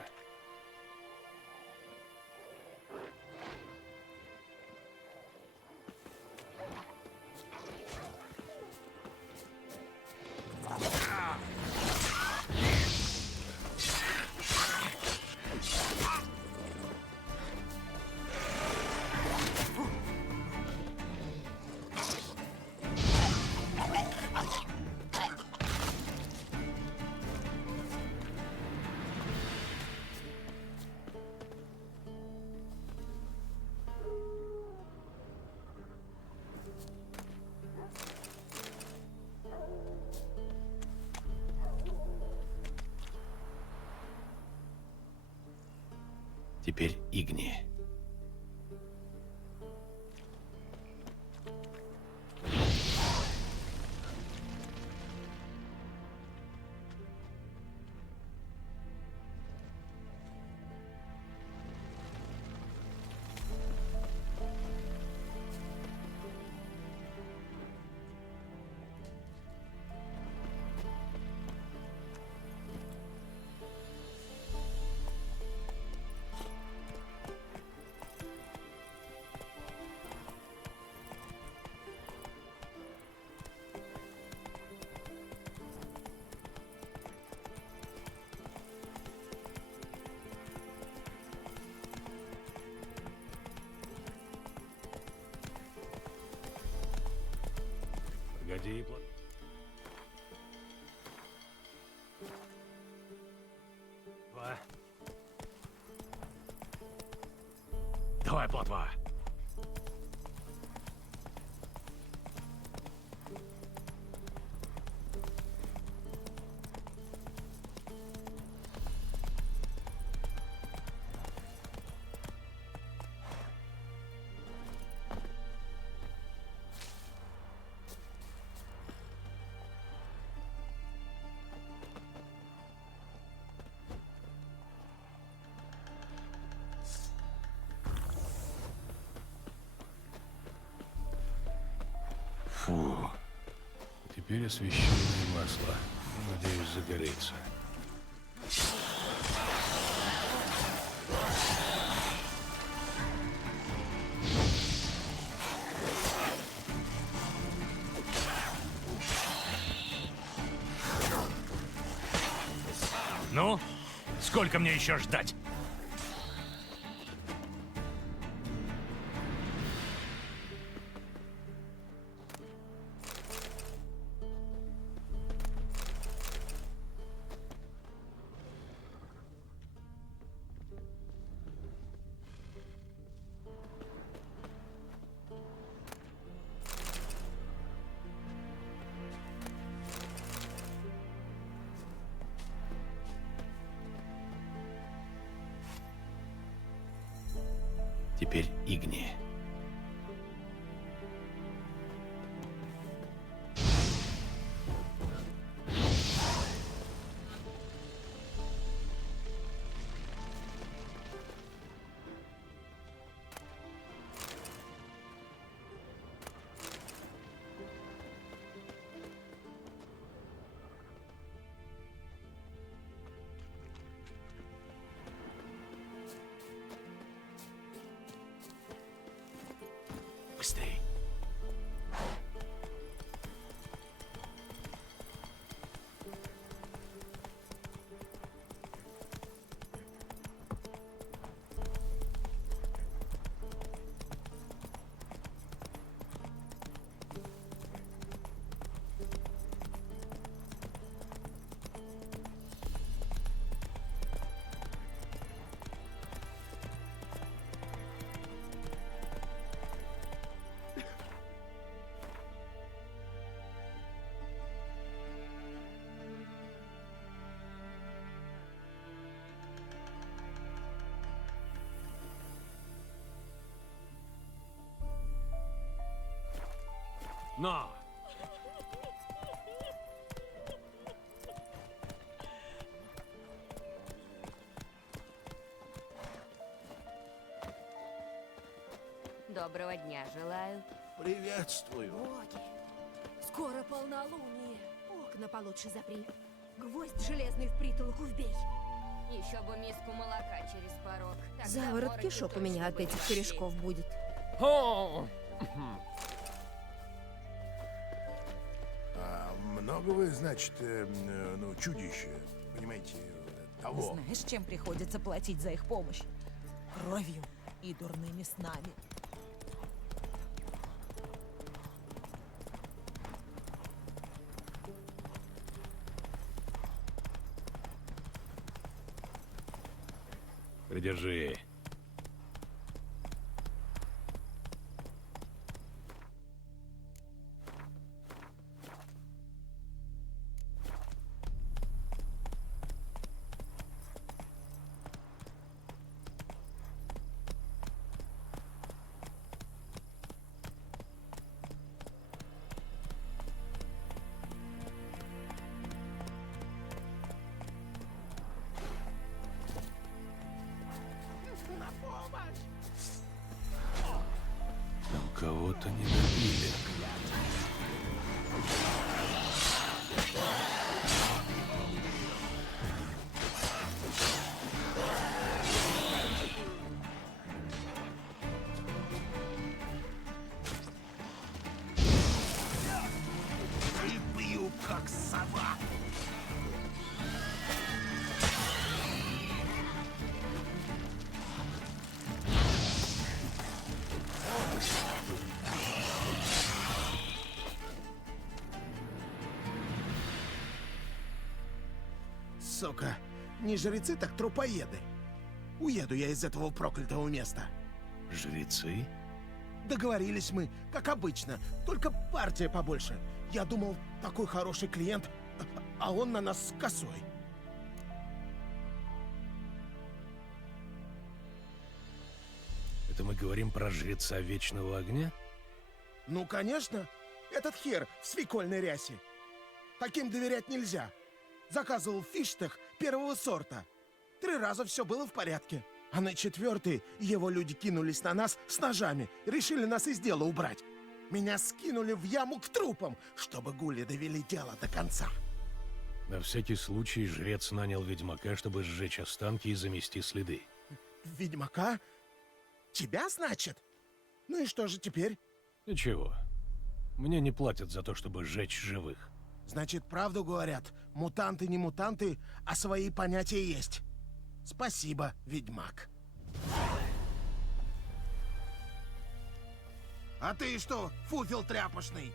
Теперь Игни. Погоди, плот. Давай, плотва. Теперь освещенное масло. Надеюсь, загорится. Ну, сколько мне еще ждать? Теперь Игни. Быстрей. Но! Доброго дня желаю. Приветствую. Боги, скоро полнолуние. Окна получше запри. Гвоздь железный в притолоку вбей. Еще бы миску молока через порог. Тогда Заворот вороги кишок у точно меня от бы этих нашли. корешков будет. Много вы, значит, ну, чудище, понимаете, того. Знаешь, чем приходится платить за их помощь? Кровью и дурными снами. Придержи. Кого-то не добили. Прибью, как сова. Сука, не жрецы, так трупоеды. Уеду я из этого проклятого места. Жрецы? Договорились мы, как обычно, только партия побольше. Я думал, такой хороший клиент, а он на нас с косой. Это мы говорим про жреца Вечного Огня? Ну, конечно. Этот хер в свекольной рясе. Таким доверять нельзя. Заказывал фиштах первого сорта. 3 раза все было в порядке. А на 4-й его люди кинулись на нас с ножами. Решили нас из дела убрать. Меня скинули в яму к трупам, чтобы гули довели дело до конца. На всякий случай жрец нанял ведьмака, чтобы сжечь останки и замести следы. Ведьмака? Тебя, значит? Ну и что же теперь? Ничего. Мне не платят за то, чтобы сжечь живых. Значит, правду говорят. Мутанты не мутанты, а свои понятия есть. Спасибо, ведьмак. А ты что, фуфел тряпочный?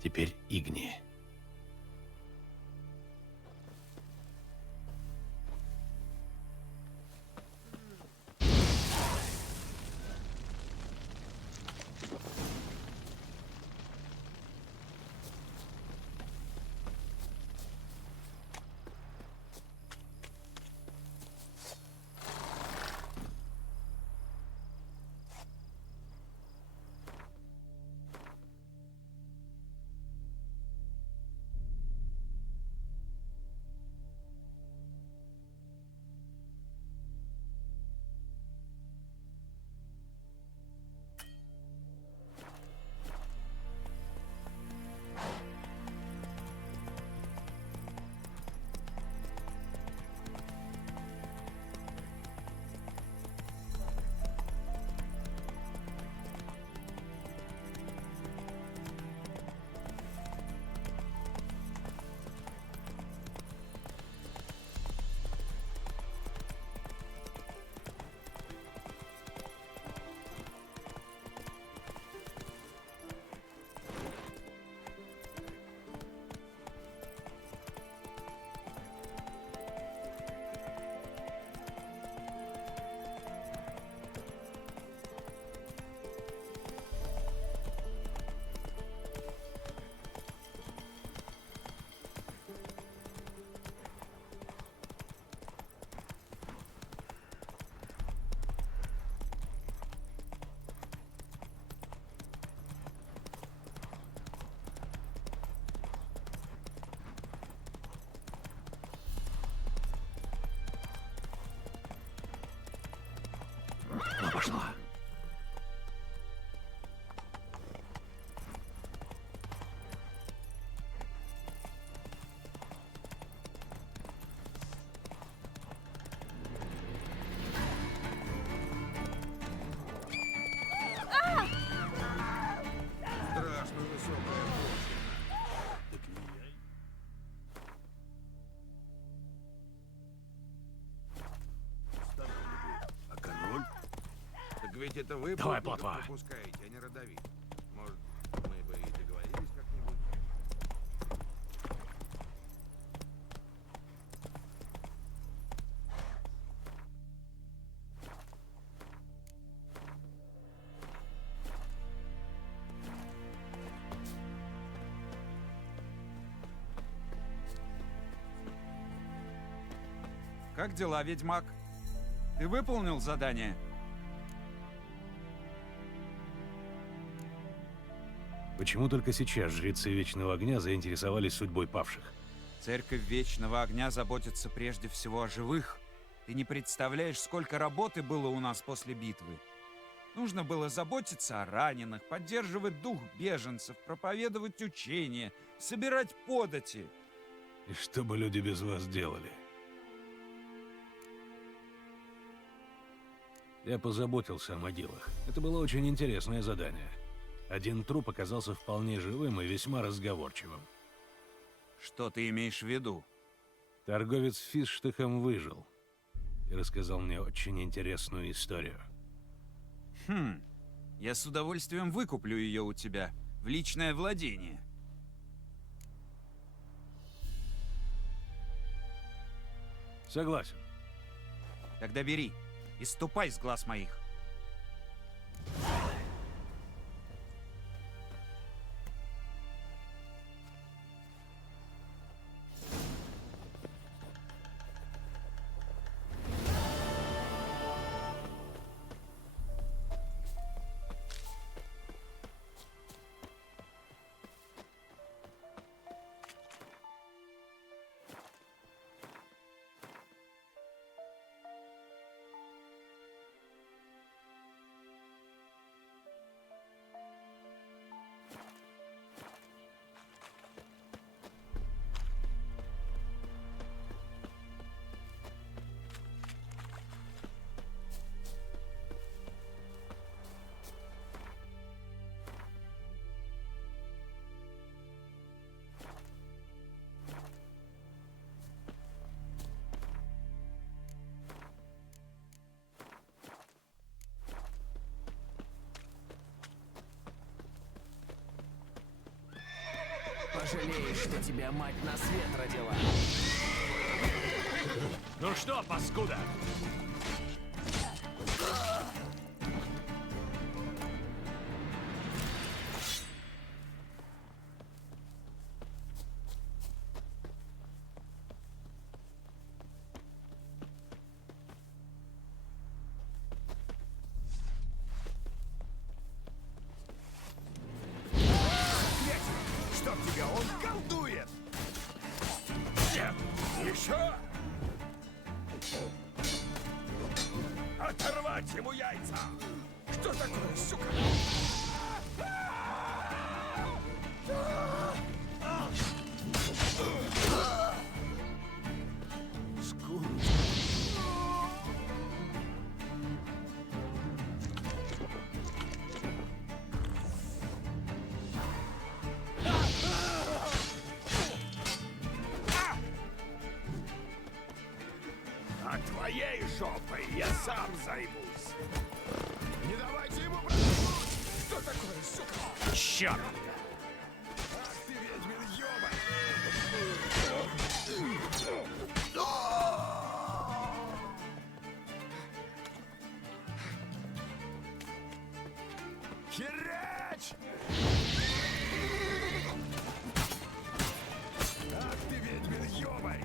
Теперь Игни. Она пошла. Страшно высокая А король? Так ведь это вы Давай, путников плотва. пропускаете, а не родовит. Может, мы бы и договорились как-нибудь? Как дела, ведьмак? Ты выполнил задание? Почему только сейчас жрецы Вечного Огня заинтересовались судьбой павших? Церковь Вечного Огня заботится прежде всего о живых. Ты не представляешь, сколько работы было у нас после битвы. Нужно было заботиться о раненых, поддерживать дух беженцев, проповедовать учения, собирать подати. И что бы люди без вас делали? Я позаботился о могилах. Это было очень интересное задание. Один труп оказался вполне живым и весьма разговорчивым. Что ты имеешь в виду? Торговец фисштыхом выжил. и рассказал мне очень интересную историю. Хм, я с удовольствием выкуплю ее у тебя в личное владение. Согласен. Тогда бери и ступай с глаз моих. Пожалеешь, что тебя мать на свет родила. Ну что, паскуда? Чтоб тебя, он колдует! Нет, еще! Оторвать ему яйца! Что такое, сука? А твоей жопой я сам займусь. Не давайте ему продохнуть! Что такое, сука? Черт! Ах ты, ведьмин ёбан! Херач! Ах ты, ведьмин ёбарь!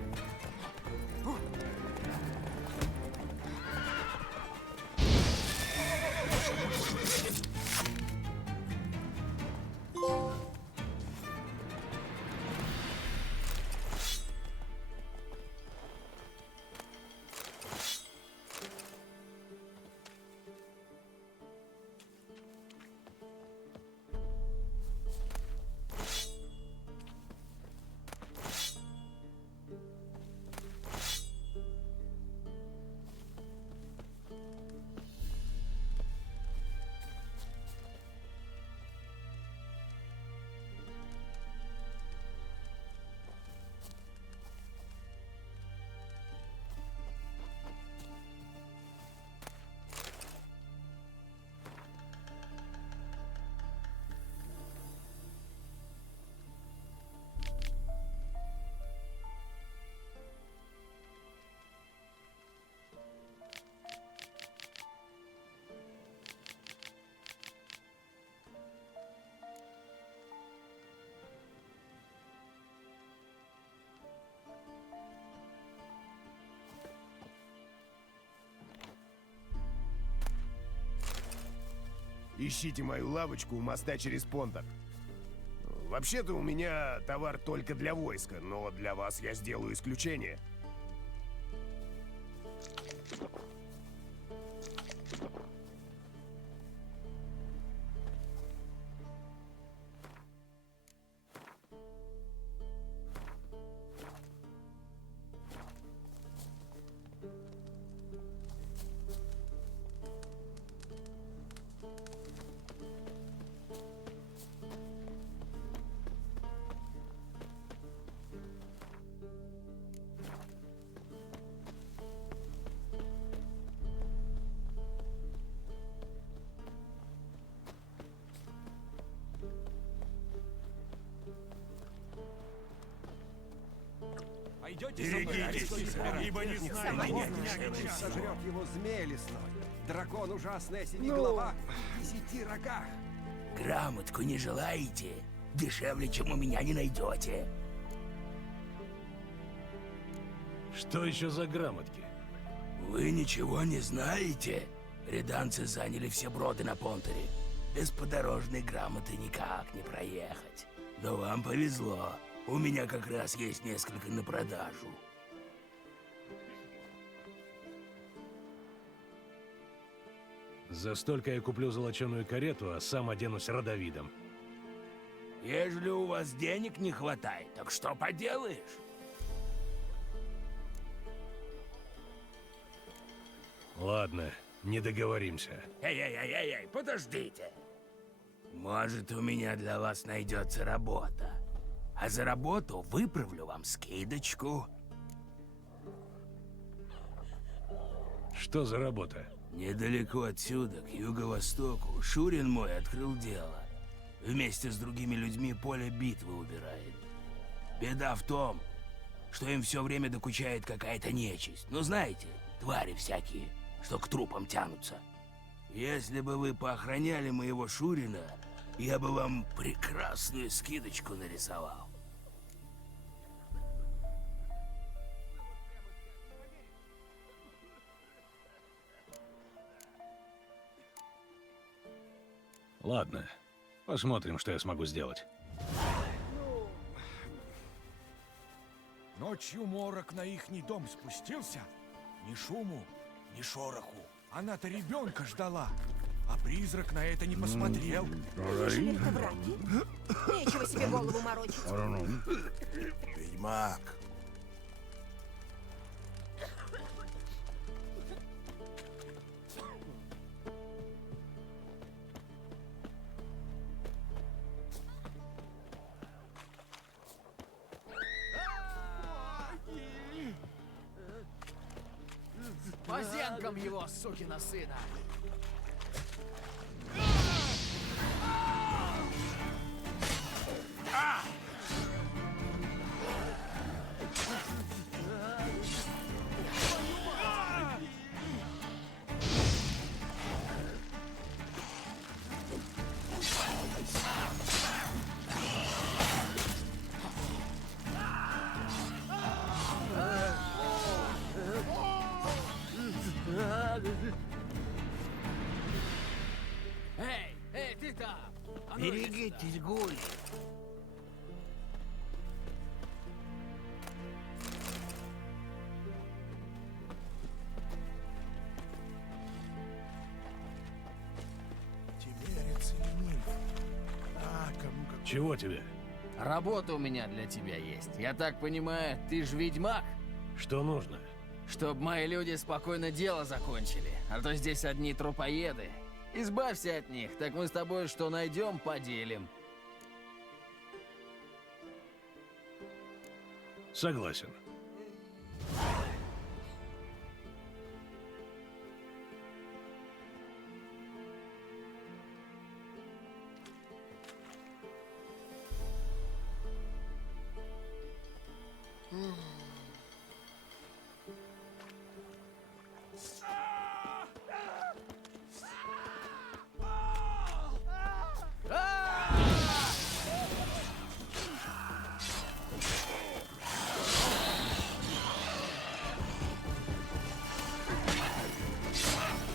Ищите мою лавочку у моста через Понтак. Вообще-то у меня товар только для войска, но для вас я сделаю исключение. Пойдете Берегитесь, ибо не знаете, сожрет его змей лесной. Дракон ужасный о 7 головах и 10 рогах. Грамотку не желаете? Дешевле, чем у меня, не найдете. Что еще за грамотки? Вы ничего не знаете? Реданцы заняли все броды на Понтере. Без подорожной грамоты никак не проехать. Но вам повезло. У меня как раз есть несколько на продажу. За столько я куплю золоченую карету, а сам оденусь родовидом. Ежели у вас денег не хватает, так что поделаешь? Ладно, не договоримся. Эй, подождите. Может, у меня для вас найдется работа. А за работу выправлю вам скидочку. Что за работа? Недалеко отсюда, к юго-востоку, Шурин мой открыл дело. Вместе с другими людьми поле битвы убирает. Беда в том, что им все время докучает какая-то нечисть. Ну, знаете, твари всякие, что к трупам тянутся. Если бы вы поохраняли моего Шурина, я бы вам прекрасную скидочку нарисовал. Ладно, посмотрим, что я смогу сделать. Ночью морок на ихний дом спустился. Ни шуму, ни шороху. Она-то ребенка ждала, а призрак на это не посмотрел. Решили-то враги? Нечего себе голову морочить. Ведьмак. По зенкам его, сукина сына! Эй, ты там! А ну, Берегитесь, гули! Тиберец или Нильф? А, кому как... Чего тебе? Работа у меня для тебя есть. Я так понимаю, ты ж ведьмак? Что нужно? Чтоб мои люди спокойно дело закончили. А то здесь одни трупоеды. Избавься от них, так мы с тобой что найдем, поделим. Согласен.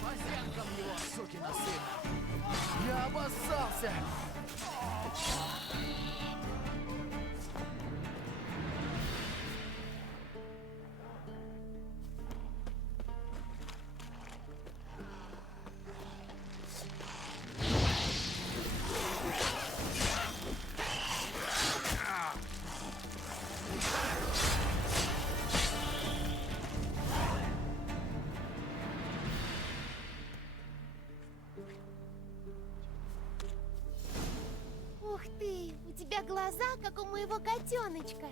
По зенкам его, сукина сына! Я обоссался! Ух ты, у тебя глаза, как у моего котеночка.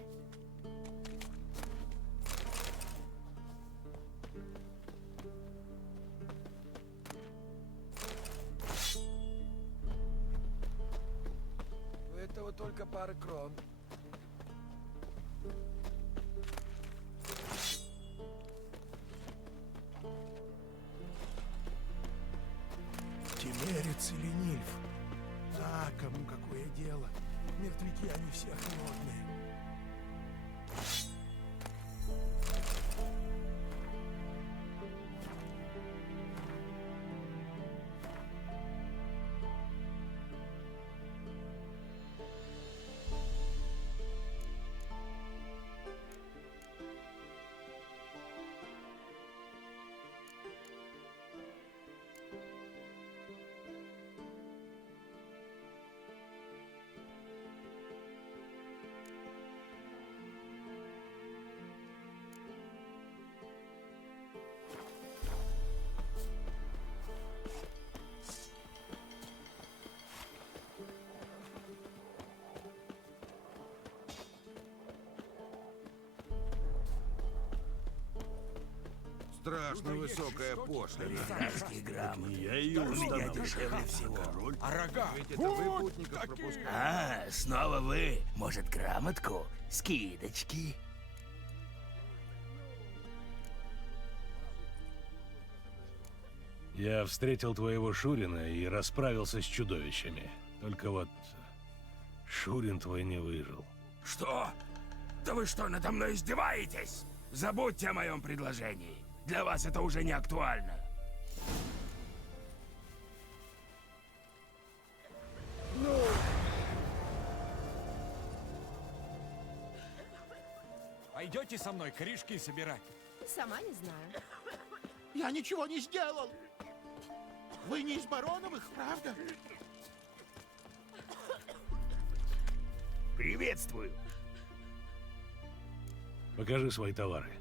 У этого только пара крон. Горцы или Нильф? А, кому какое дело? Мертвяки они все холодные. Страшно высокая пошлина. Рязанские грамоты. Я ее У меня установлю. дешевле всего. А рога? Ведь это вы путников пропускаете. А, снова вы? Может, грамотку? Скидочки? Я встретил твоего Шурина и расправился с чудовищами. Только вот Шурин твой не выжил. Что? Да вы что, надо мной издеваетесь? Забудьте о моем предложении. Для вас это уже не актуально. Пойдете со мной корешки собирать? Сама не знаю. Я ничего не сделал. Вы не из Бароновых, правда? Приветствую. Покажи свои товары.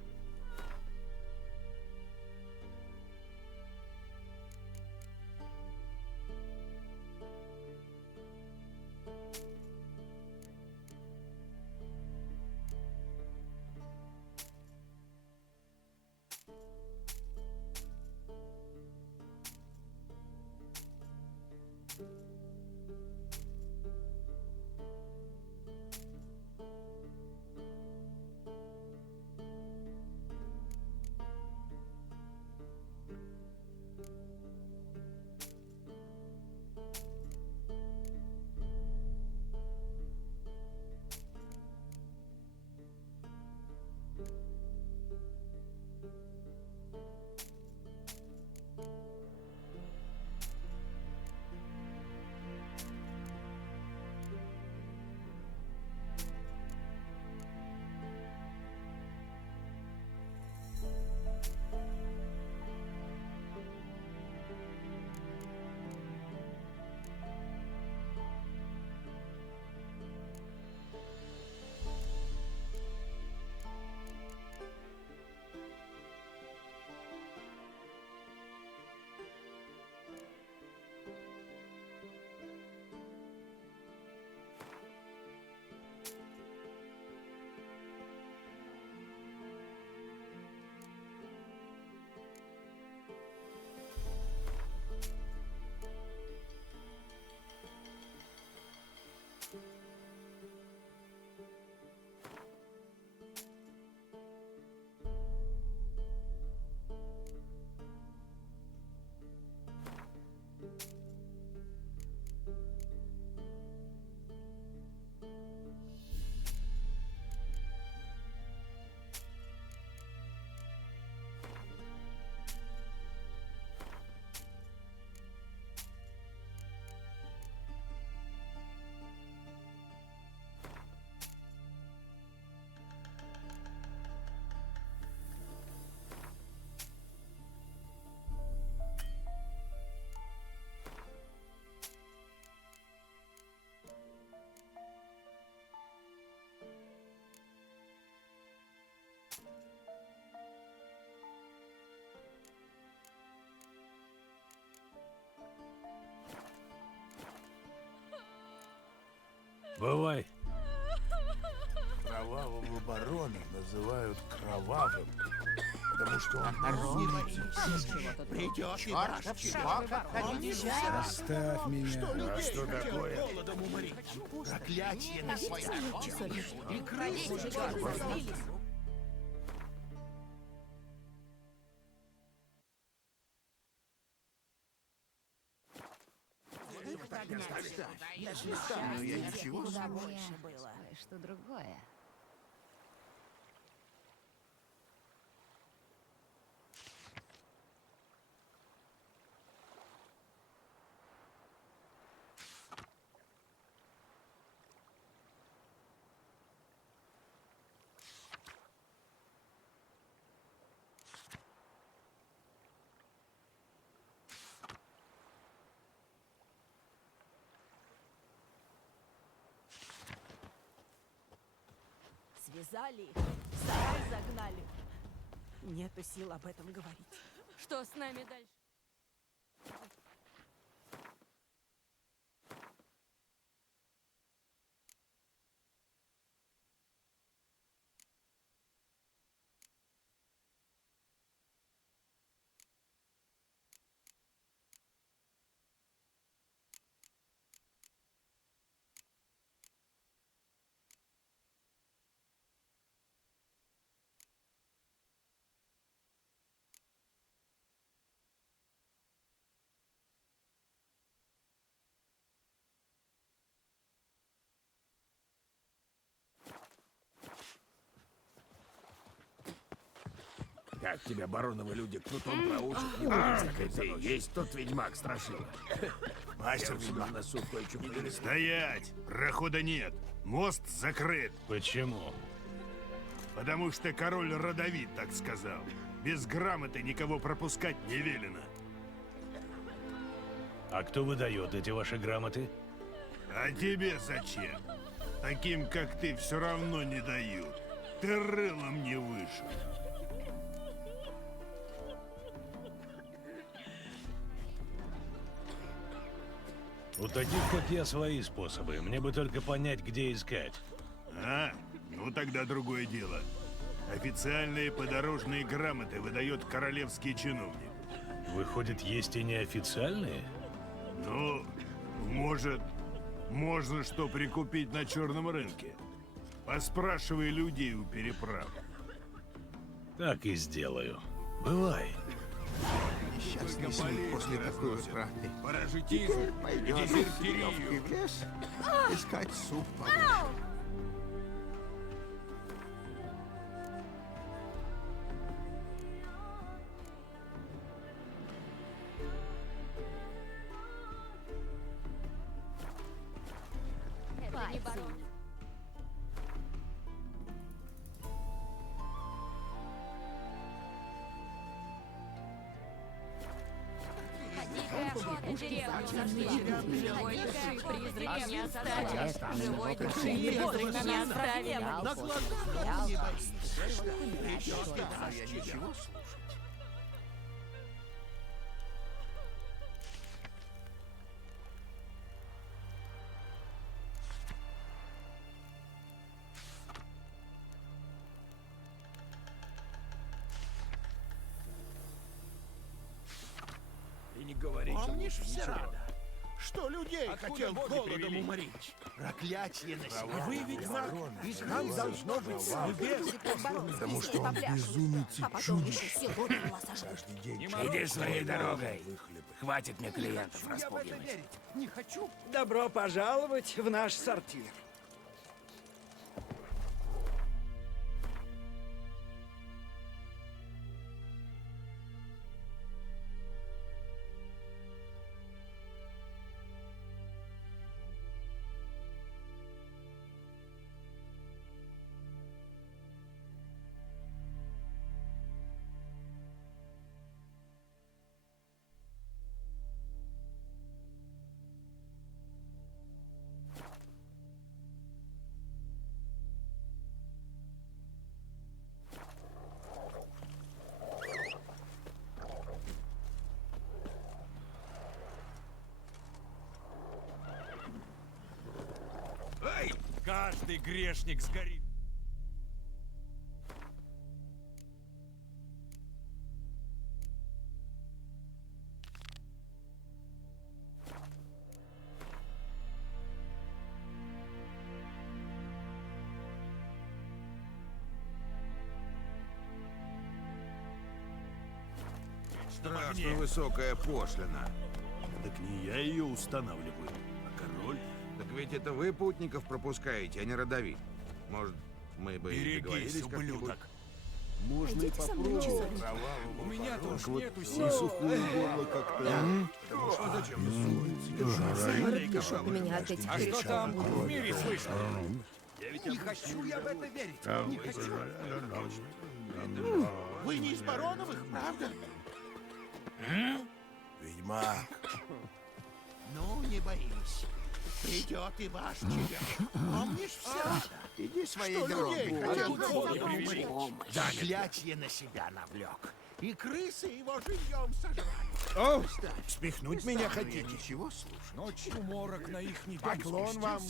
Бывай. Кровавого барона называют кровавым, потому что он Придет ваш черт, Оставь меня. А что такое? Голодом уморить. Проклятие на своя и крысы черные. Я слетаю, я ничего Куда слушаю. больше было. Что другое. Связали их, в сарай загнали. Нету сил об этом говорить. Что с нами дальше? Как тебя бароновы люди кнутом проучат, не будешь так это и есть тот ведьмак страшила. Мастер ведьмак. На суд кое-что привели. Стоять! Прохода нет. Мост закрыт. Почему? Потому что король родовит, так сказал. Без грамоты никого пропускать не велено. А кто выдает эти ваши грамоты? А тебе зачем? Таким, как ты, все равно не дают. Ты рылом не вышел. У таких, как я, свои способы. Мне бы только понять, где искать. А? Ну тогда другое дело. Официальные подорожные грамоты выдает королевский чиновник. Выходит, есть и неофициальные? Ну, может, можно что прикупить на черном рынке. Поспрашивай людей у переправ. Так и сделаю. Бывай. Несчастный сын после такой утраты. Паразитизм, Пойдет дезертирию. в лес искать суп. Это не барон. Дикая охота деревню нашла. Дикая призраки не оставили. Живой души призрак не оставили. Я ничего слушаю. И не говорите Помнишь, лучше ничего. Всерада, что людей Откуда хотел боги голодом привели? уморить? Проклятие на себя. А вы ведь Нам должно быть с небес. Потому что он безумец и чудище. Каждый день Иди своей дорогой. Хватит мне клиентов распугивать. не хочу. Добро пожаловать в наш сортир. Каждый грешник сгорит. Страшно высокая пошлина. Так не я ее устанавливаю, а король. ведь это вы путников пропускаете, а не родовик. Может, мы бы и договорились как-нибудь? Можно и попробовать. У меня-то уж Вот нету на сил. сухую горло как-то. А зачем мне ссориться? Меня от этих А что там в мире слышно? Не хочу я в это верить. Не хочу. Ну, Вы не из Бароновых, правда? Ведьмак. Ну, не боись. Придет и ваш черед. Помнишь все? Иди своей Что дорогой. людей хотел Помощь. помочь. Да, Клячье на себя навлек. И крысы его живьем сожрали. О, спихнуть меня хотите? Ничего, слушай. Ночью морок на их не Поклон вам.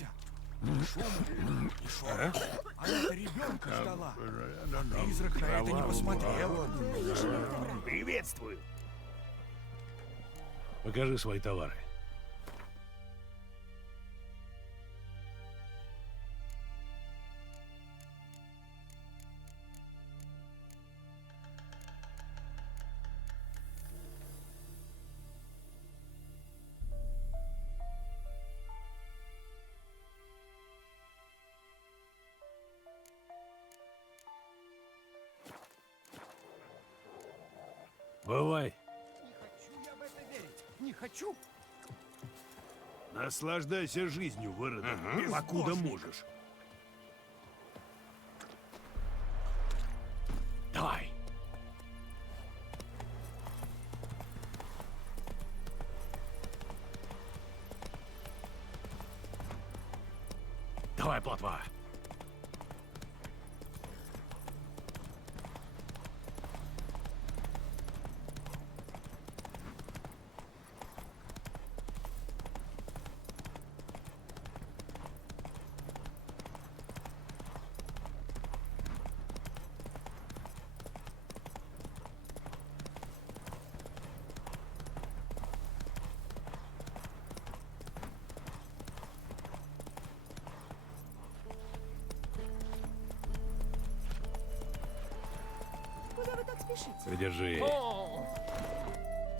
Шум и шорох. А это ребенка ждала. Призрак на это не посмотрел. Приветствую. Покажи свои товары. Бывай. Не хочу. Наслаждайся жизнью, выродок, покуда можешь. Давай. Давай, плотва. Куда вы так спешите? Придержи.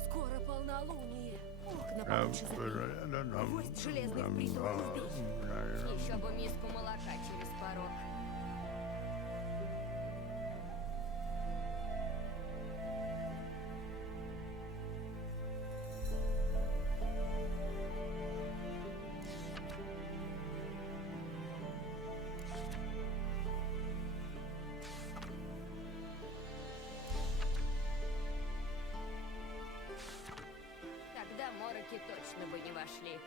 Скоро полнолуние. Окна получше закрыть. Гвоздь железный в придурок вбей. Еще бы миску молока через порог. Тогда мороки точно бы не вошли.